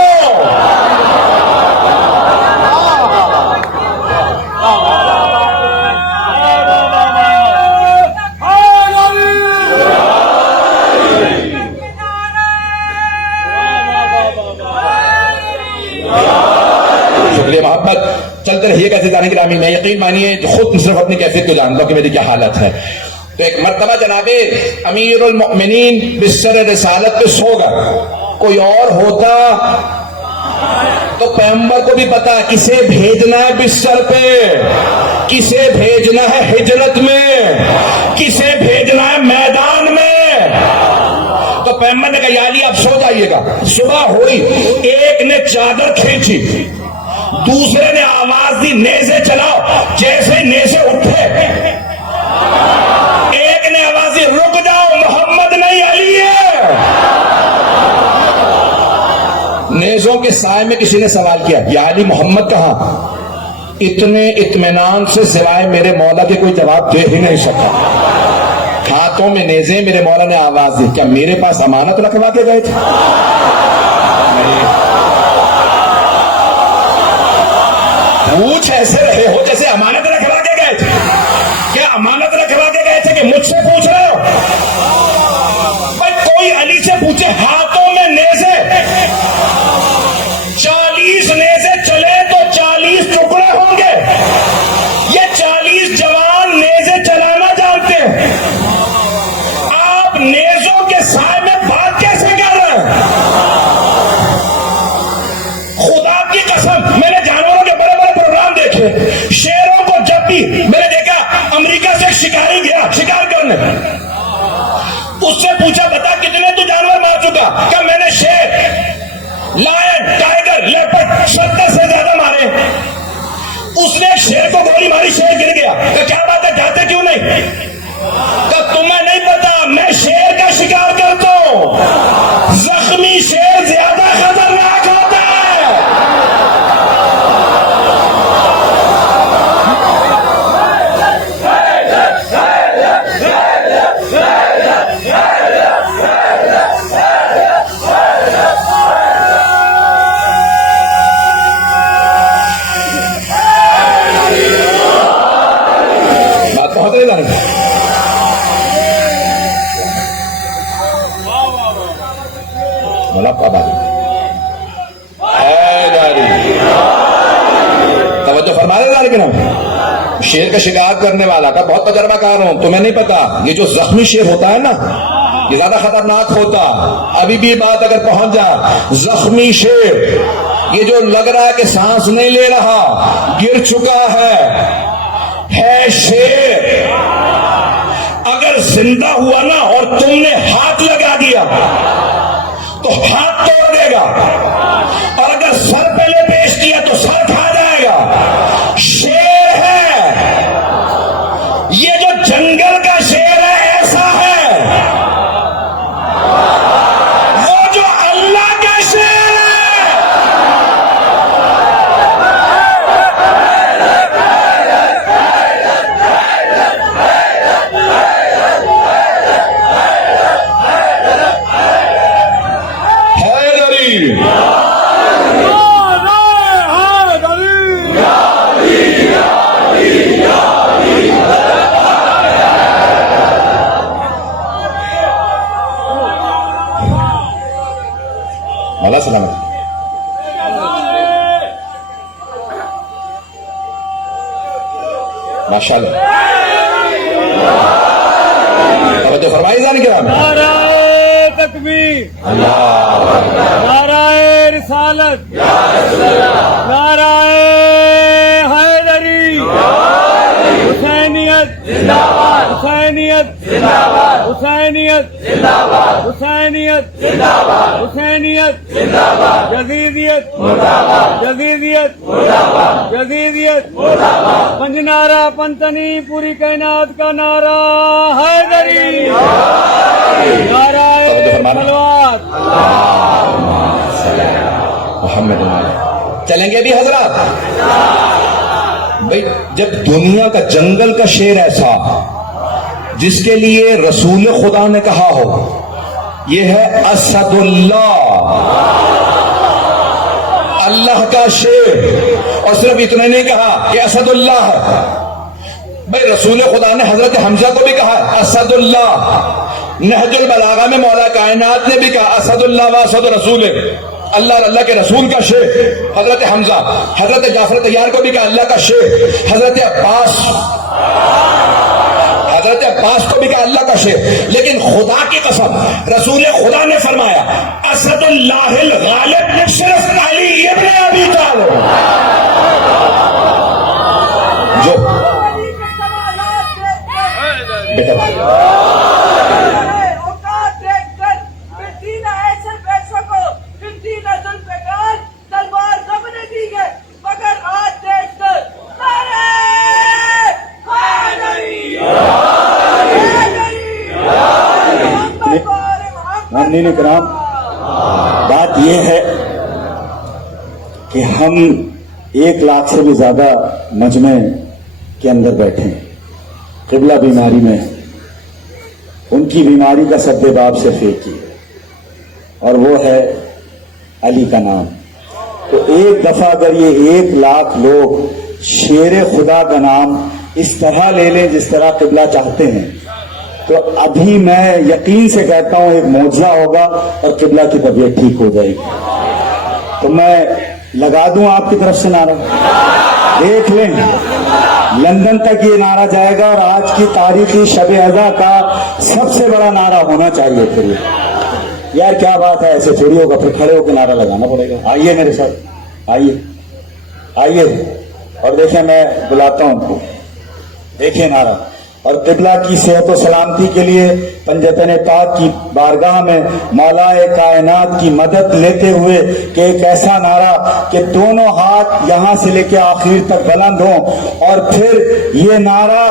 گرامی، میں یقین مانیے خود صرف اپنی کیفیت کو جانتا ہوں کہ میری کیا حالت ہے. تو ایک مرتبہ جناب امیر المؤمنین بستر رسالت پہ سو گئے. کوئی اور ہوتا تو پیغمبر کو بھی پتا کسے بھیجنا ہے بستر پہ، کسے بھیجنا ہے ہجرت میں، کسے بھیجنا ہے میدان میں. تو پیغمبر نے کہا یا علی آپ سو جائیے گا. صبح ہوئی، ایک نے چادر کھینچی، دوسرے نے آواز دی نیزے چلاؤ. جیسے نیزے اٹھے، ایک نے آواز دی رک جاؤ محمد نہیں علی ہے. نیزوں کے سائے میں کسی نے سوال کیا یا علی محمد کہاں؟ اتنے اطمینان سے سوائے میرے مولا کے کوئی جواب دے ہی نہیں سکا. ہاتھوں میں نیزے، میرے مولا نے آواز دی کیا میرے پاس امانت رکھوا کے گئے تھے؟ پوچھ ایسے رہے ہو جیسے امانت رکھوا کے گئے تھے. کیا امانت رکھوا کے گئے تھے کہ مجھ سے پوچھ رہے ہو؟ بھائی کوئی علی سے پوچھے. ہاتھوں میں نیزے، 40 نیزے چلے تو 40 ٹکڑے ہوں گے. یہ 40 جوان نیزے چلانا جانتے ہیں. آپ نیزوں کے سائے میں بات کیسے کر رہے ہیں؟ خدا کی قسم میں نے جانوروں کے بڑے بڑے پروگرام دیکھے. شیروں کو جب بھی میں نے دیکھا، امریکہ سے ایک شکاری گیا شکار کرنے، اس سے پوچھا بتا کتنے تو جانور مار چکا؟ کہ میں نے شیر، لائن، ٹائیگر، لیپرڈ 70 سے زیادہ مارے. اس نے ایک شیر کو گولی ماری، شیر گر گیا. کہ کیا بات ہے جاتے کیوں نہیں؟ کہ تمہیں نہیں پتا میں شیر کا شکار کرتا ہوں. زخمی شیر زیادہ خطرناک ہوتا ہے. توجہ فرما رہے لیکن ہم شیر کا شکار کرنے والا کا بہت تجربہ کار ہوں. تمہیں نہیں پتا یہ جو زخمی شیر ہوتا ہے نا یہ زیادہ خطرناک ہوتا. ابھی بھی بات اگر پہنچ جا، زخمی شیر یہ جو لگ رہا ہے کہ سانس نہیں لے رہا، گر چکا ہے شیر. اگر زندہ ہوا نا اور تم نے ہاتھ لگا دیا تو ہاتھ توڑ دے گا، اور اگر سر پہلے پیش کیا تو سر کھا جائے گا. شیر ہے یہ جو جنگل کا شیر ہے، ایسا ہے وہ جو اللہ کا شیر ہے. مولا سلامت. ماشاءاللہ توجہ فرمائی جان کے نام. نعرہ تکبیر، نعرہ رسالت، نعرہ حیدری، حسینیت حسینیت حسینیت حسینیت حسینیت، جدیدیت جدیدیت جدیدیت. پنج نعرہ پنتنی پوری کائنات کا نعرہ حیدری، نعرہ صلوات محمد. چلیں گے بھی حضرات؟ بھائی جب دنیا کا جنگل کا شیر ایسا جس کے لیے رسول خدا نے کہا ہو یہ ہے اسد اللہ، اللہ کا شیر، اور صرف اتنا نہیں کہا کہ اسد اللہ ہے. بھائی رسول خدا نے حضرت حمزہ کو بھی کہا اسد اللہ. نہج البلاغہ میں مولا کائنات نے بھی کہا اسد اللہ و اسد رسول. اللہ اور اللہ کے رسول کا شیر، حضرت حمزہ، حضرت جعفر طیار کو بھی کہا اللہ کا شیر، حضرت عباس کو بھی کہا اللہ کا شیر، لیکن خدا کی قسم رسول خدا نے فرمایا اسد اللہ الغالب صرف علی ابن ابی طالب، جو بیٹا اوقات دیکھ کر دینا ایسے پیسوں کو دینا ذوالفقار تلوار رب نے دی ہے، مگر آج دیکھ کر ناظرین کرام، بات یہ ہے کہ ہم 1 لاکھ سے بھی زیادہ مجمع کے اندر بیٹھے ہیں، قبلہ بیماری میں ہے، ان کی بیماری کا سبب سے فیکی ہے اور وہ ہے علی کا نام۔ تو ایک دفعہ اگر یہ 1 لاکھ لوگ شیر خدا کا نام اس طرح لے لیں جس طرح قبلہ چاہتے ہیں، تو ابھی میں یقین سے کہتا ہوں ایک معجزہ ہوگا اور قبلہ کی طبیعت ٹھیک ہو جائے گی۔ تو میں لگا دوں آپ کی طرف سے نعرہ، دیکھ لیں لندن تک یہ نعرہ جائے گا اور آج کی تاریخی شب اضحیٰ کا سب سے بڑا نعرہ ہونا چاہیے۔ پھر یار کیا بات ہے، ایسے تھوڑی ہوگا، پھر کھڑے ہو کے نعرہ لگانا پڑے گا۔ آئیے میرے ساتھ، آئیے اور دیکھیں، میں بلاتا ہوں کو، دیکھیں نعرہ۔ اور قبلہ کی صحت و سلامتی کے لیے پنجتن پاک کی بارگاہ میں مولا کائنات کی مدد لیتے ہوئے کہ ایک ایسا نعرہ کہ دونوں ہاتھ یہاں سے لے کے آخر تک بلند ہوں اور پھر یہ نعرہ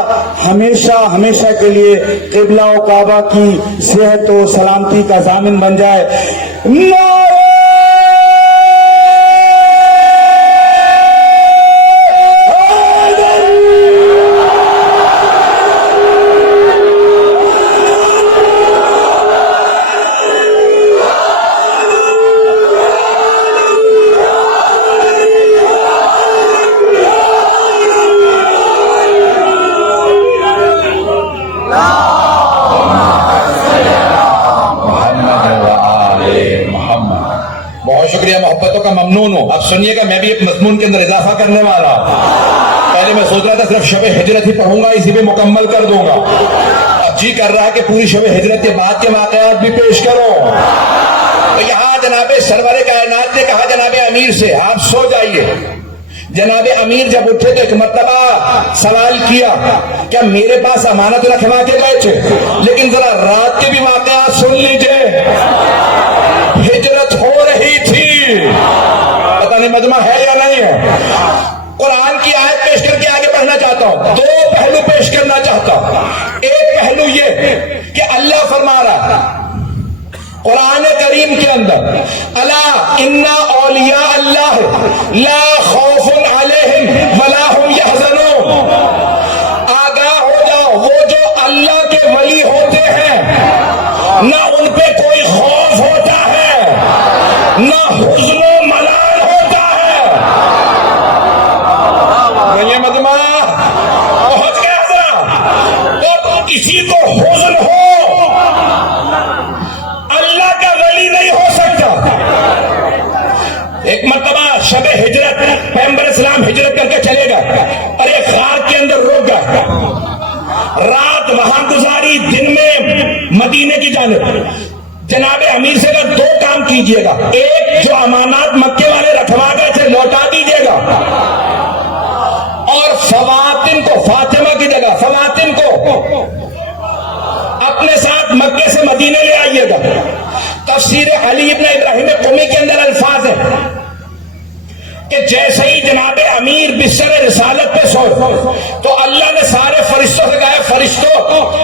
ہمیشہ ہمیشہ کے لیے قبلہ و کعبہ کی صحت و سلامتی کا ضامن بن جائے۔ نعرہ شکریہ، محبتوں کا ممنون ہوں۔ اب سنیے گا، میں بھی ایک مضمون کے اندر اضافہ کرنے والا ہوں۔ پہلے میں سوچ رہا تھا صرف شب ہجرت ہی پڑھوں گا، اسی پہ مکمل کر دوں گا۔ اب جی کر رہا ہے کہ پوری شب ہجرت کے بعد کے واقعات بھی پیش کرو۔ تو یہاں جناب سرور کائنات نے کہا جناب امیر سے آپ سو جائیے۔ جناب امیر جب اٹھے تو ایک مرتبہ سوال کیا کیا میرے پاس امانت رکھوا کے گئے تھے؟ لیکن ذرا رات کے بھی واقعات سن لیجئے۔ ہجرت ہو رہی تھی، پتہ نہیں مجمع ہے یا نہیں ہے۔ قرآن کی آیت پیش کر کے آگے بڑھنا چاہتا ہوں، 2 پہلو پیش کرنا چاہتا ہوں۔ ایک پہلو یہ کہ اللہ فرما رہا قرآن کریم کے اندر الا ان اولیاء اللہ لا خوف علیہم ولا هم یحزنون، آگاہ ہو جاؤ وہ جو اللہ کے ولی ہوتے ہیں نہ ان پہ کوئی خوف ہوتا ہے نہ حزن و ملال ہوتا ہے۔ یہ مجمع پہنچ گیا ذرا، تو کسی کو حزن ہو اللہ کا ولی نہیں ہو سکتا۔ ایک مرتبہ شب ہجرت پیغمبر اسلام ہجرت کر کے چلے گا اور ایک غار کے اندر رک گیا، رات وہاں گزاری، دن میں مدینے کی جانب۔ جناب امیر سے کہا 2 کام کیجئے گا، ایک جو امانات مکے والے رکھوا گئے تھے لوٹا دیجئے گا، اور فواتن کو، فاطمہ کی جگہ فواتن کو اپنے ساتھ مکے سے مدینے لے آئیے گا۔ تفسیر علی ابن ابراہیم قمی کے اندر الفاظ ہیں کہ جیسے ہی جناب امیر بستر رسالت پہ سو تو اللہ نے سارے فرشتوں سے کہا فرشتوں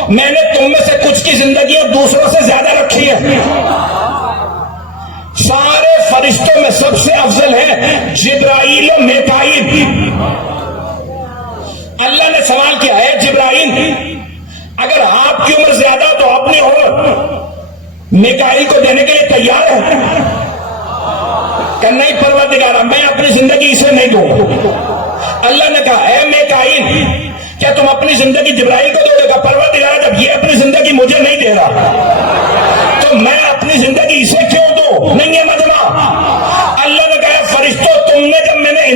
میں نے تم میں سے کچھ کی زندگیاں دوسروں سے زیادہ رکھی ہے، سارے فرشتوں میں سب سے افضل ہے جبرائیل و میکائیل۔ اللہ نے سوال کیا ہے جبرائیل اگر آپ کی عمر زیادہ تو اپنی عمر میکائیل کو دینے کے لیے تیار ہے؟ کہ نہیں پروردگارہ میں اپنی زندگی اسے نہیں دوں۔ اللہ نے کہا اے میکائیل کیا تم اپنی زندگی جبرائیل کو دو گے؟ پروردگارہ جب یہ اپنی زندگی مجھے نہیں دے رہا تو میں اپنی زندگی اسے کیوں دوں؟ نہیں ہے مجمع،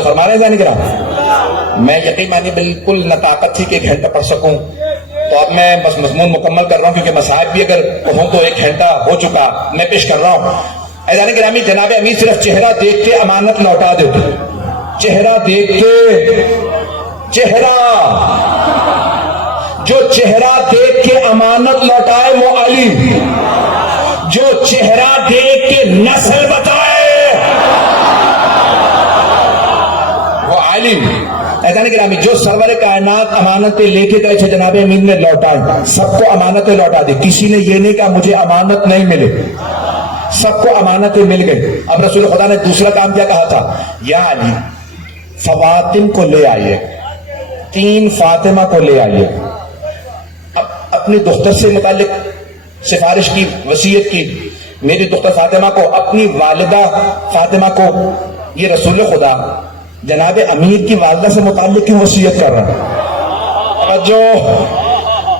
توجہ فرما رہے ہیں ذہن کرام؟ میں یقین مانی بالکل نہ طاقت تھی کہ 1 گھنٹہ پڑھ سکوں، تو اب میں بس مضمون مکمل کر رہا ہوں، کیونکہ مصائب بھی اگر کہوں تو 1 گھنٹہ ہو چکا، میں پیش کر رہا ہوں۔ عزیزان گرامی، جناب امیر صرف چہرہ دیکھ کے امانت لوٹا دیتے، چہرہ دیکھ کے، چہرہ، جو چہرہ دیکھ کے امانت لوٹائے وہ علی، جو چہرہ دیکھ کے نسل بتائے وہ علی۔ ایسا نہیں گرامی، جو سرور کائنات امانتیں لے کے گئے تھے جناب امین نے لوٹائے، سب کو امانتیں لوٹا دی، کسی نے یہ نہیں کہا مجھے امانت نہیں ملے، سب کو امانتیں مل گئی۔ اب رسول خدا نے دوسرا کام کیا کہا تھا؟ یا علی فواتن کو لے آئیے، 3 فاطمہ کو لے آئیے۔ اب اپنی دختر سے متعلق سفارش کی، وصیت کی، میری دختر فاطمہ کو، اپنی والدہ فاطمہ کو، یہ رسول خدا جناب امیر کی والدہ سے متعلق کی وصیت کر رہا ہے۔ جو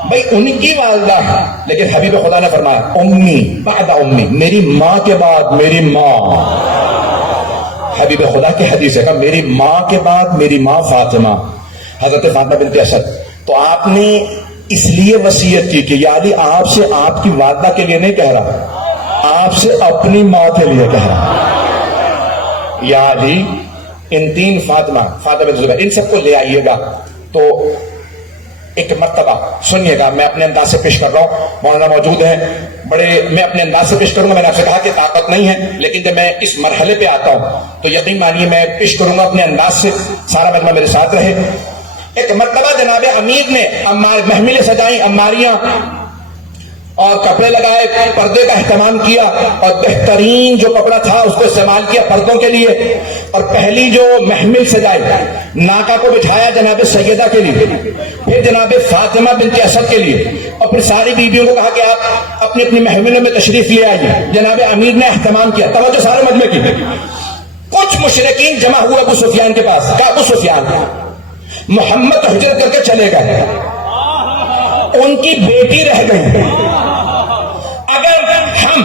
بھائی ان کی والدہ، لیکن حبیب خدا نے فرمایا امی بعد امی، میری ماں کے بعد میری ماں۔ حبیب خدا کی حدیث ہے کہ میری ماں کے بعد میری ماں فاطمہ، حضرت فاطمہ بنت اسد۔ تو آپ نے اس لیے وصیت کی کہ یا علی آپ سے آپ کی والدہ کے لیے نہیں کہہ رہا، آپ سے اپنی ماں کے لیے کہہ رہا، یا علی ان 3 فاطمہ بنت زبیر ان سب کو لے آئیے گا۔ تو ایک مرتبہ سنیے گا، میں اپنے انداز سے پیش کر رہا ہوں، مولانا موجود ہیں، بڑے میں اپنے انداز سے پیش کروں گا۔ میں نے آپ سے کہا کہ طاقت نہیں ہے، لیکن جب میں اس مرحلے پہ آتا ہوں تو یقین مانیے میں پیش کروں گا اپنے انداز سے، سارا مجمع میرے ساتھ رہے۔ ایک مرتبہ جناب امیر نے محملیں سجائیں، اماریاں اور کپڑے لگائے، پردے کا اہتمام کیا، اور بہترین جو کپڑا تھا اس کو استعمال کیا پردوں کے لیے، اور پہلی جو محمل سجائی ناکا کو بٹھایا جناب سیدہ کے لیے، پھر جناب فاطمہ بنت اسد کے لیے، اور پھر ساری بیویوں کو کہا کہ آپ اپنی اپنی محملوں میں تشریف لے آئیے۔ جناب امیر نے اہتمام کیا، توجہ سارے مجمع کی۔ کچھ مشرکین جمع ہوئے ابو سفیان کے پاس، کہا ابو سفیان محمد ہجرت کر کے چلے گئے، ان کی بیٹی رہ گئی، اگر ہم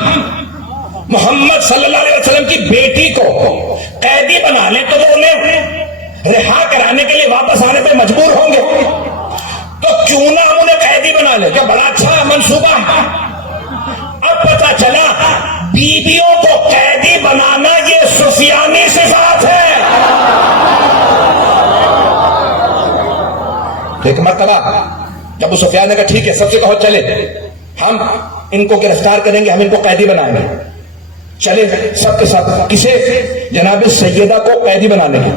محمد صلی اللہ علیہ وسلم کی بیٹی کو قیدی بنا لیں تو وہ انہیں رہا کرانے کے لیے واپس آنے پہ مجبور ہوں گے، تو کیوں نہ ہم انہیں قیدی بنا لیں؟ کیا بڑا اچھا منصوبہ ہے۔ اب پتا چلا بیویوں کو قیدی بنانا یہ سفیانی صفات ہے۔ ایک مرتبہ جب ابو سفیان نے کہا ٹھیک ہے سب سے کہو چلے، ہم ان کو گرفتار کریں گے، ہم ان کو قیدی بنائیں گے، چلے سب کے ساتھ، کسے؟ جناب سیدہ کو قیدی بنانے کے۔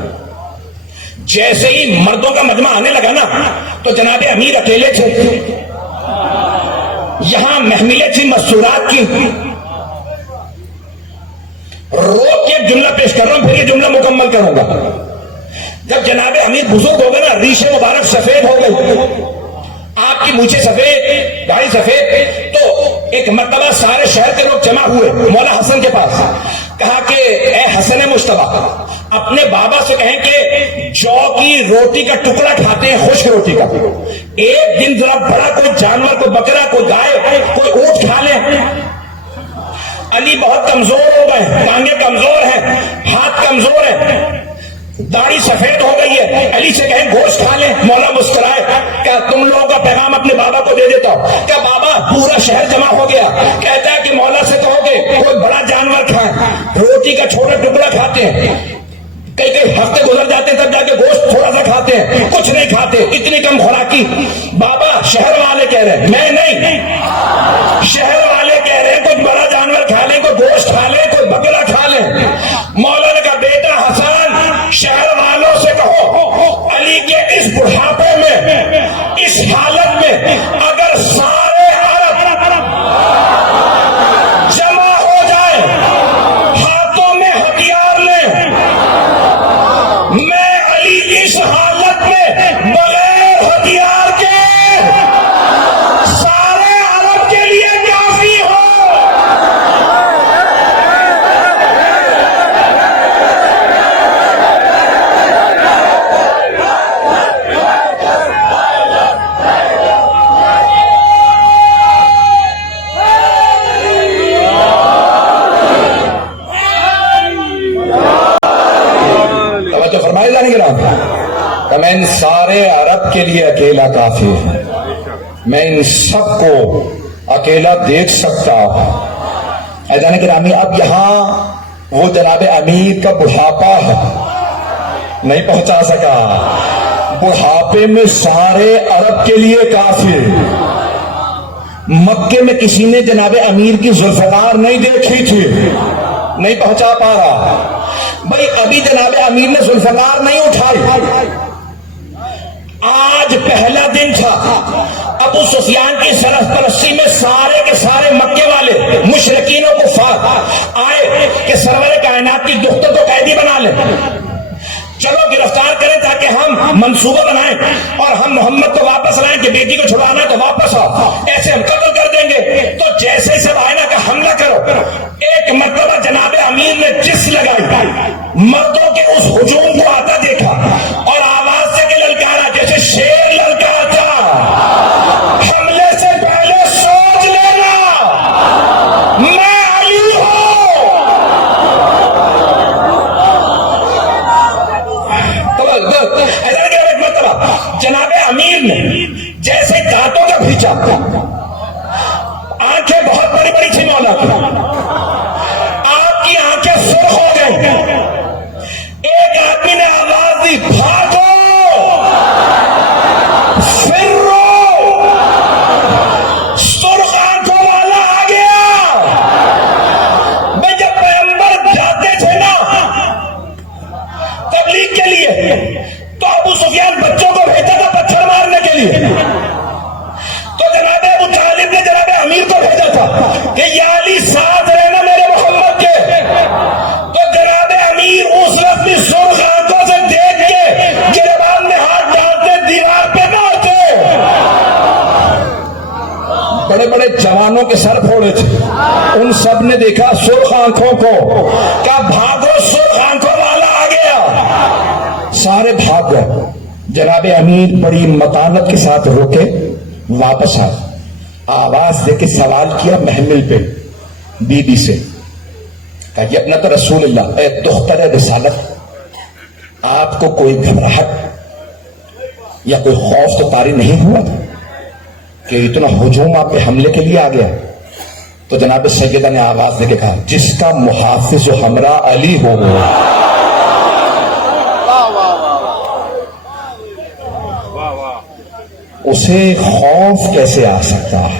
جیسے ہی مردوں کا مجمع آنے لگا نا تو جناب امیر اکیلے تھے، یہاں محملیں تھیں مستورات کی۔ روک کے ایک جملہ پیش کر رہا ہوں، پھر یہ جملہ مکمل کروں گا۔ جب جناب امیر بزرگ ہو گئے نا، ریش مبارک سفید ہو گئی، آپ کی مونچھیں سفید، داڑھی سفید، تو ایک مرتبہ سارے شہر کے لوگ جمع ہوئے مولا حسن کے پاس، کہا کہ اے حسن مجتبیٰ، اپنے بابا سے کہیں کہ جو کی روٹی کا ٹکڑا کھاتے ہیں، خشک روٹی کا، ایک دن ذرا بڑا کوئی جانور، کوئی بکرا، کوئی گائے، کوئی اونٹ کھا لیں۔ علی بہت کمزور ہو گئے، ٹانگیں کمزور ہیں، ہاتھ کمزور ہیں، داڑھی سفید ہو گئی ہے، علی سے کہیں گوشت کھا لیں۔ مولا مسکرائے، کیا تم لوگوں کا پیغام اپنے بابا کو دے دیتا ہو؟ کیا بابا پورا شہر جمع ہو گیا، کہتا ہے کہ مولا سے کہو گے کوئی بڑا جانور کھائیں، روٹی کا چھوٹا ٹکڑا کھاتے ہیں، کئی کئی ہفتے گزر جاتے ہیں تب جا کے گوشت تھوڑا سا کھاتے ہیں، کچھ نہیں کھاتے، اتنی کم خوراکی۔ بابا شہر والے کہہ رہے ہیں، میں نہیں، شہر والے کہہ رہے ہیں کچھ بڑا جانور کھا لیں، کوئی گوشت کھا لیں، کوئی بکرا کھا لیں۔ مولا نے کہا بیٹا حسن، شہر والوں سے کہو علی کے اس بڑھاپے میں، اس حالت میں اگر سارے عرب جمع ہو جائے، ہاتھوں میں ہتھیار لیں، میں علی اس حالت میں بغیر ہتھیار کے سارے عرب کے لیے کافی ہوں۔ جانے کے نام کہ میں ان سارے عرب کے لیے اکیلا کافی ہوں، میں ان سب کو اکیلا دیکھ سکتا ہوں۔ اے جانے کے نامی، اب یہاں وہ جناب امیر کا بڑھاپا ہے، نہیں پہنچا سکا، بڑھاپے میں سارے عرب کے لیے کافی۔ مکے میں کسی نے جناب امیر کی ذوالفقار نہیں دیکھی تھی، نہیں پہنچا پا رہا۔ بھائی ابھی جناب امیر نے ذوالفقار نہیں اٹھائی، آج پہلا دن تھا، ابو سفیان کی سرپرستی میں سارے کے سارے مکے والے مشرکین و کفار آئے کہ سرور کائنات کی دختر کو قیدی بنا لیں، چلو گرفتار کریں تاکہ ہم منصوبہ بنائیں اور ہم محمد کو واپس لائیں کہ بیٹی کو چھڑوانا ہے تو واپس آؤ، ایسے ہم قتل کر دیں گے۔ تو جیسے سب آئے نا کہ حملہ کرو، ایک مرتبہ جناب امیر نے جس لگائی، مردوں کے اس ہجوم کو آتا دیکھا اور آواز سے کہ للکارا جیسے شیر للکارتا، حملے سے پہلے سوچ لینا میں علی ہوں۔ ایک مرتبہ جناب امیر نے جیسے دانتوں کا بھیچا، آنکھیں بہت بڑی بڑی تھی مولا کی، آپ کی آنکھیں سرخ ہو گئی، ایک آدمی نے آواز دی بھاگو فرو، سرخ آنکھوں والا آ گیا۔ بھائی جب پیغمبر جاتے تھے نا تبلیغ کے لیے تو ابو سفیان بچوں کو بھیجا تھا پتھر مارنے کے لیے، تو جناب ابو طالب نے جناب امیر کو بھیجا تھا کہ یا علی ساتھ رہنا میرے محمد کے، تو جناب امیر اس وقت بھی سرخ آنکھوں سے دیکھ کے گریبان میں ہاتھ ڈالتے دیوار پہ نہ ہوتے، بڑے بڑے جوانوں کے سر پھوڑے تھے، ان سب نے دیکھا سرخ آنکھوں کو، کہا بھاگو سرخ آنکھوں والا آ گیا، سارے بھاگ گئے۔ جناب امیر بڑی متانت کے ساتھ روکے، واپس آئے، آواز دے کے سوال کیا محمل پہ بی بی سے، کہا یہ اپنا تو رسول اللہ، اے دختر رسالت، آپ کو کوئی گھبراہٹ یا کوئی خوف تو طاری نہیں ہوا تھا کہ اتنا ہجوم آپ پہ حملے کے لیے آ گیا؟ تو جناب سیدہ نے آواز دے کے کہا جس کا محافظ و ہمراہ علی ہو، اسے خوف کیسے آ سکتا ہے؟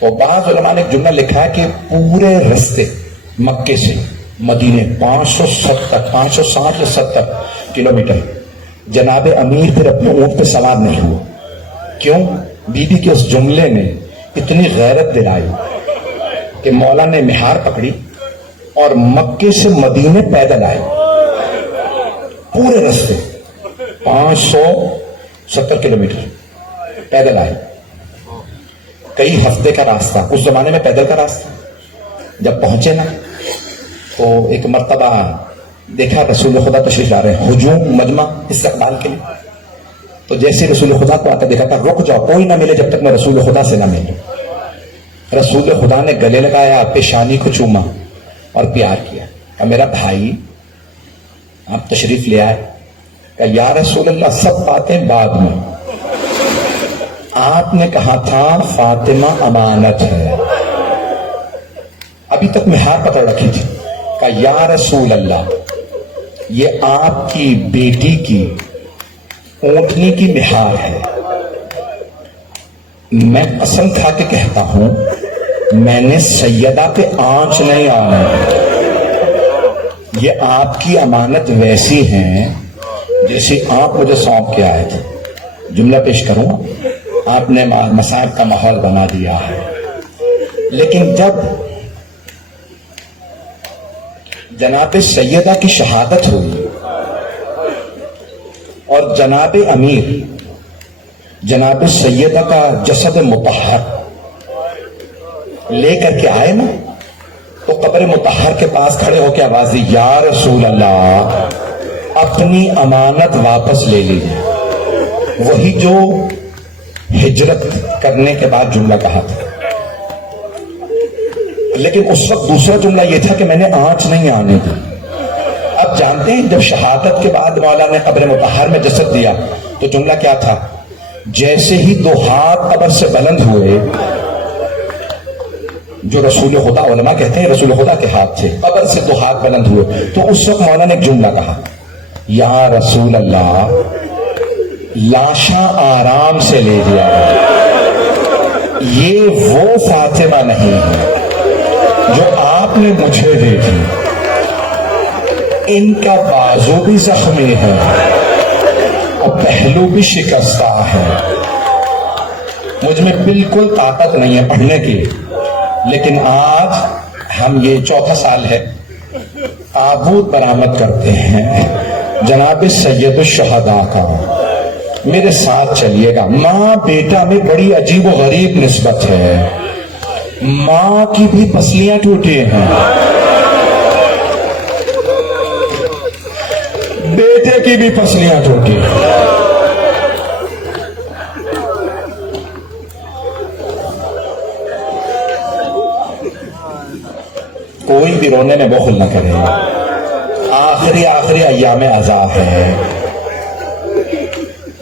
تو بعض علماء نے ایک جملہ لکھا ہے کہ پورے رستے مکے سے مدینے 560 یا 70 کلومیٹر جناب امیر پھر اپنے اونٹ پہ سوار نہیں ہوا۔ کیوں؟ بی بی کے اس جملے نے اتنی غیرت دلائی کہ مولا نے مہار پکڑی اور مکے سے مدینے پیدل آئے، پورے رستے 570 کلومیٹر پیدل آئے، کئی ہفتے کا راستہ، اس زمانے میں پیدل کا راستہ۔ جب پہنچے نا تو ایک مرتبہ دیکھا رسول خدا تشریف لا رہے ہیں، ہجوم مجمع استقبال کے لیے، تو جیسے رسول خدا کو آتا دیکھا تھا، رک جاؤ کوئی نہ ملے جب تک میں رسول خدا سے نہ ملوں۔ رسول خدا نے گلے لگایا، پیشانی کو چوما اور پیار کیا، کہ میرا بھائی آپ تشریف لے آئے، کہ یا رسول اللہ سب باتیں بعد میں، آپ نے کہا تھا فاطمہ امانت ہے، ابھی تک مہار پکڑ رکھی تھی، کہ یا رسول اللہ یہ آپ کی بیٹی کی اونٹنی کی مہار ہے، میں قسم کھا کے کہتا ہوں میں نے سیدہ پہ آنچ نہیں آنا، یہ آپ کی امانت ویسی ہیں جیسی آپ مجھے سونپ کے آئے تھے۔ جملہ پیش کروں، آپ نے مصائب کا ماحول بنا دیا ہے، لیکن جب جناب سیدہ کی شہادت ہوئی اور جناب امیر جناب سیدہ کا جسد مطہر لے کر کے آئے نا، تو قبر مطہر کے پاس کھڑے ہو کے آواز دی یا رسول اللہ اپنی امانت واپس لے لیجیے، وہی جو ہجرت کرنے کے بعد جملہ کہا تھا۔ لیکن اس وقت دوسرا جملہ یہ تھا کہ میں نے آنچ نہیں آنے دی، اب آپ جانتے ہیں جب شہادت کے بعد مولا نے قبر مطہر میں جسد دیا تو جملہ کیا تھا؟ جیسے ہی 2 ہاتھ قبر سے بلند ہوئے، جو رسول خدا، علماء کہتے ہیں رسول خدا کے ہاتھ تھے، قبر سے 2 ہاتھ بلند ہوئے تو اس وقت مولا نے ایک جملہ کہا، یا رسول اللہ لاشاں آرام سے لے جاؤ، یہ وہ فاطمہ نہیں ہے جو آپ نے مجھے دی تھی، ان کا بازو بھی زخمی ہے اور پہلو بھی شکستہ ہے، مجھ میں بالکل طاقت نہیں ہے پڑھنے کی، لیکن آج ہم یہ 4تھا سال ہے تابوت برآمد کرتے ہیں جناب سید الشہداء کا، میرے ساتھ چلیے گا۔ ماں بیٹا میں بڑی عجیب و غریب نسبت ہے، ماں کی بھی پسلیاں ٹوٹی ہیں، بیٹے کی بھی پسلیاں ٹوٹی ہیں، کوئی بھی رونے میں بخل نہ کرے، آخری ایام عزا ہے،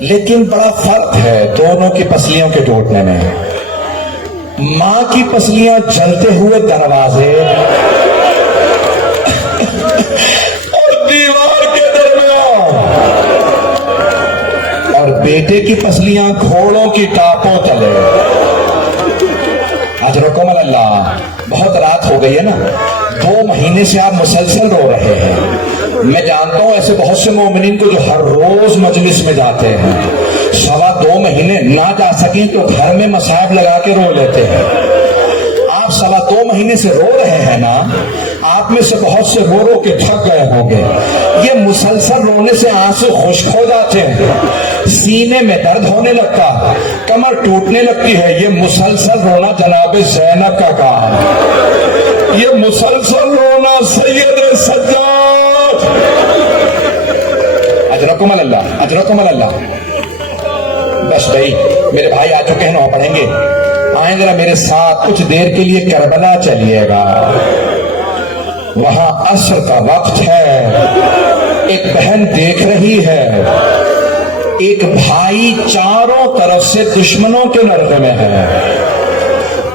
لیکن بڑا فرق ہے دونوں کی پسلیوں کے ٹوٹنے میں۔ ماں کی پسلیاں جلتے ہوئے دروازے اور دیوار کے درمیان، اور بیٹے کی پسلیاں گھوڑوں کی ٹاپوں تلے۔ اجرکم اللہ، بہت رات ہو گئی ہے نا، 2 مہینے سے آپ مسلسل رو رہے ہیں، میں جانتا ہوں ایسے بہت سے مومنین کو جو ہر روز مجلس میں جاتے ہیں، 2.25 مہینے نہ جا سکیں تو گھر میں مصائب لگا کے رو لیتے ہیں، آپ 2.25 مہینے سے رو رہے ہیں نا، آپ میں سے بہت سے رو رو کے تھک گئے ہوں گے، یہ مسلسل رونے سے آنسو خشک ہو جاتے ہیں، سینے میں درد ہونے لگتا، کمر ٹوٹنے لگتی ہے، یہ مسلسل رونا جناب زینب کا کام، یہ مسلسل رونا سید سجاد، اجرکم اللہ، اجرکم اللہ۔ بس بھائی میرے بھائی آ چکے ہیں، نو پڑھیں گے، آئیں ذرا میرے ساتھ کچھ دیر کے لیے کربلا چلیے گا، وہاں عصر کا وقت ہے، ایک بہن دیکھ رہی ہے، ایک بھائی چاروں طرف سے دشمنوں کے نرغے میں ہے۔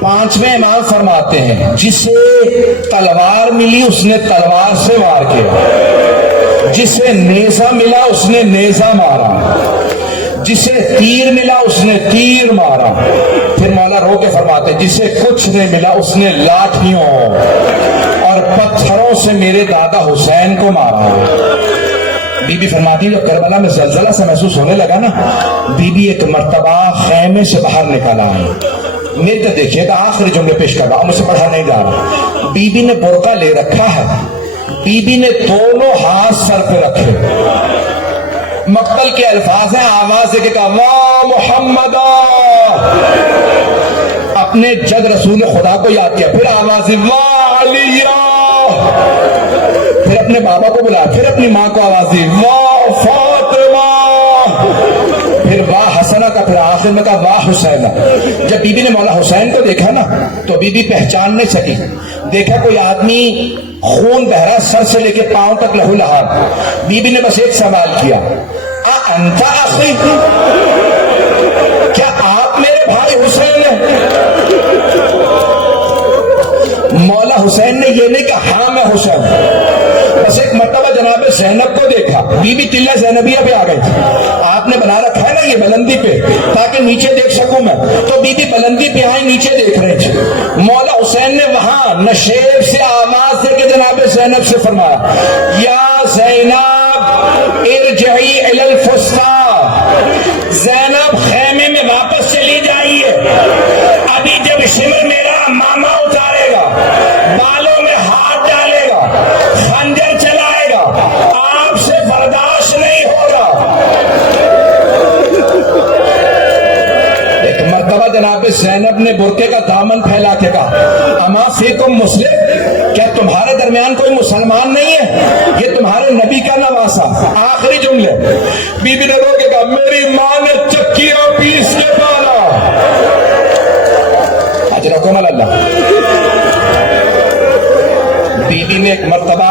5ویں امام فرماتے ہیں جسے تلوار ملی اس نے تلوار سے وار کیا، جسے نیزہ ملا اس نے نیزہ مارا، جسے تیر ملا اس نے تیر مارا، پھر مولا رو کے فرماتے جسے کچھ نہیں ملا اس نے لاٹھیوں اور پتھروں سے میرے دادا حسین کو مارا۔ بی بی فرماتی جو کربلا میں زلزلہ سے محسوس ہونے لگا نا، بی بی ایک مرتبہ خیمے سے باہر نکل آئی، میرے کو دیکھیے گا آخری جملے پیش کر رہا ہوں، مجھ سے پڑھا نہیں جا رہا، بی بی نے برقع لے رکھا ہے، بی بی نے دونوں ہاتھ سر پہ رکھے، مقتل کے الفاظ ہیں، آواز دے کے کہا واہ محمد، اپنے جد رسول خدا کو یاد کیا، پھر آواز واہ علی، پھر اپنے بابا کو بلایا، پھر اپنی ماں کو آواز دی واہ فاطمہ، پھر واہ حسنہ کا، پھر آخر میں کہا واہ حسینہ۔ جب بی بی نے مولا حسین کو دیکھا نا تو بی بی پہچان نہیں سکی، دیکھا کوئی آدمی خون بہ رہا سر سے لے کے پاؤں تک لہو لہار، بی بی نے بس ایک سوال کیا، انت اخی، کیا آپ میرے بھائی حسین ہیں؟ مولا حسین نے یہ نہیں کہا ہاں میں حسین، بس ایک مرتبہ جناب زینب کو دیکھا، بی بی تلہ زینبیہ پہ آ گئی تھی، آپ نے بنا رکھا ہے نا یہ بلندی پہ تاکہ نیچے دیکھ سکوں میں، تو بی بی بلندی پہ آئی نیچے دیکھ رہے تھے، مولا حسین نے وہاں نشیب سے آواز دے کے جناب زینب سے فرمایا یا زینب ارجعی الی الفسطی، زینب خیمے میں واپس چلی جائیے، ابھی جب شمر میرا ماما اتارے گا، بالوں میں ہاتھ ڈالے گا، خنجر چلائے گا، آپ سے برداشت نہیں ہوگا۔ ایک مرتبہ جناب زینب نے برقعے کا دامن پھیلا کے کہا اما فیکم مسلم، کیا تمہارے درمیان کوئی مسلمان نہیں ہے؟ یہ تمہارے نبی کا نواسا۔ آخری جملے بی بی نے رو کے کہا میری ماں نے چکیاں پیس کے پالا۔ اجرکم اللہ۔ بی بی نے ایک مرتبہ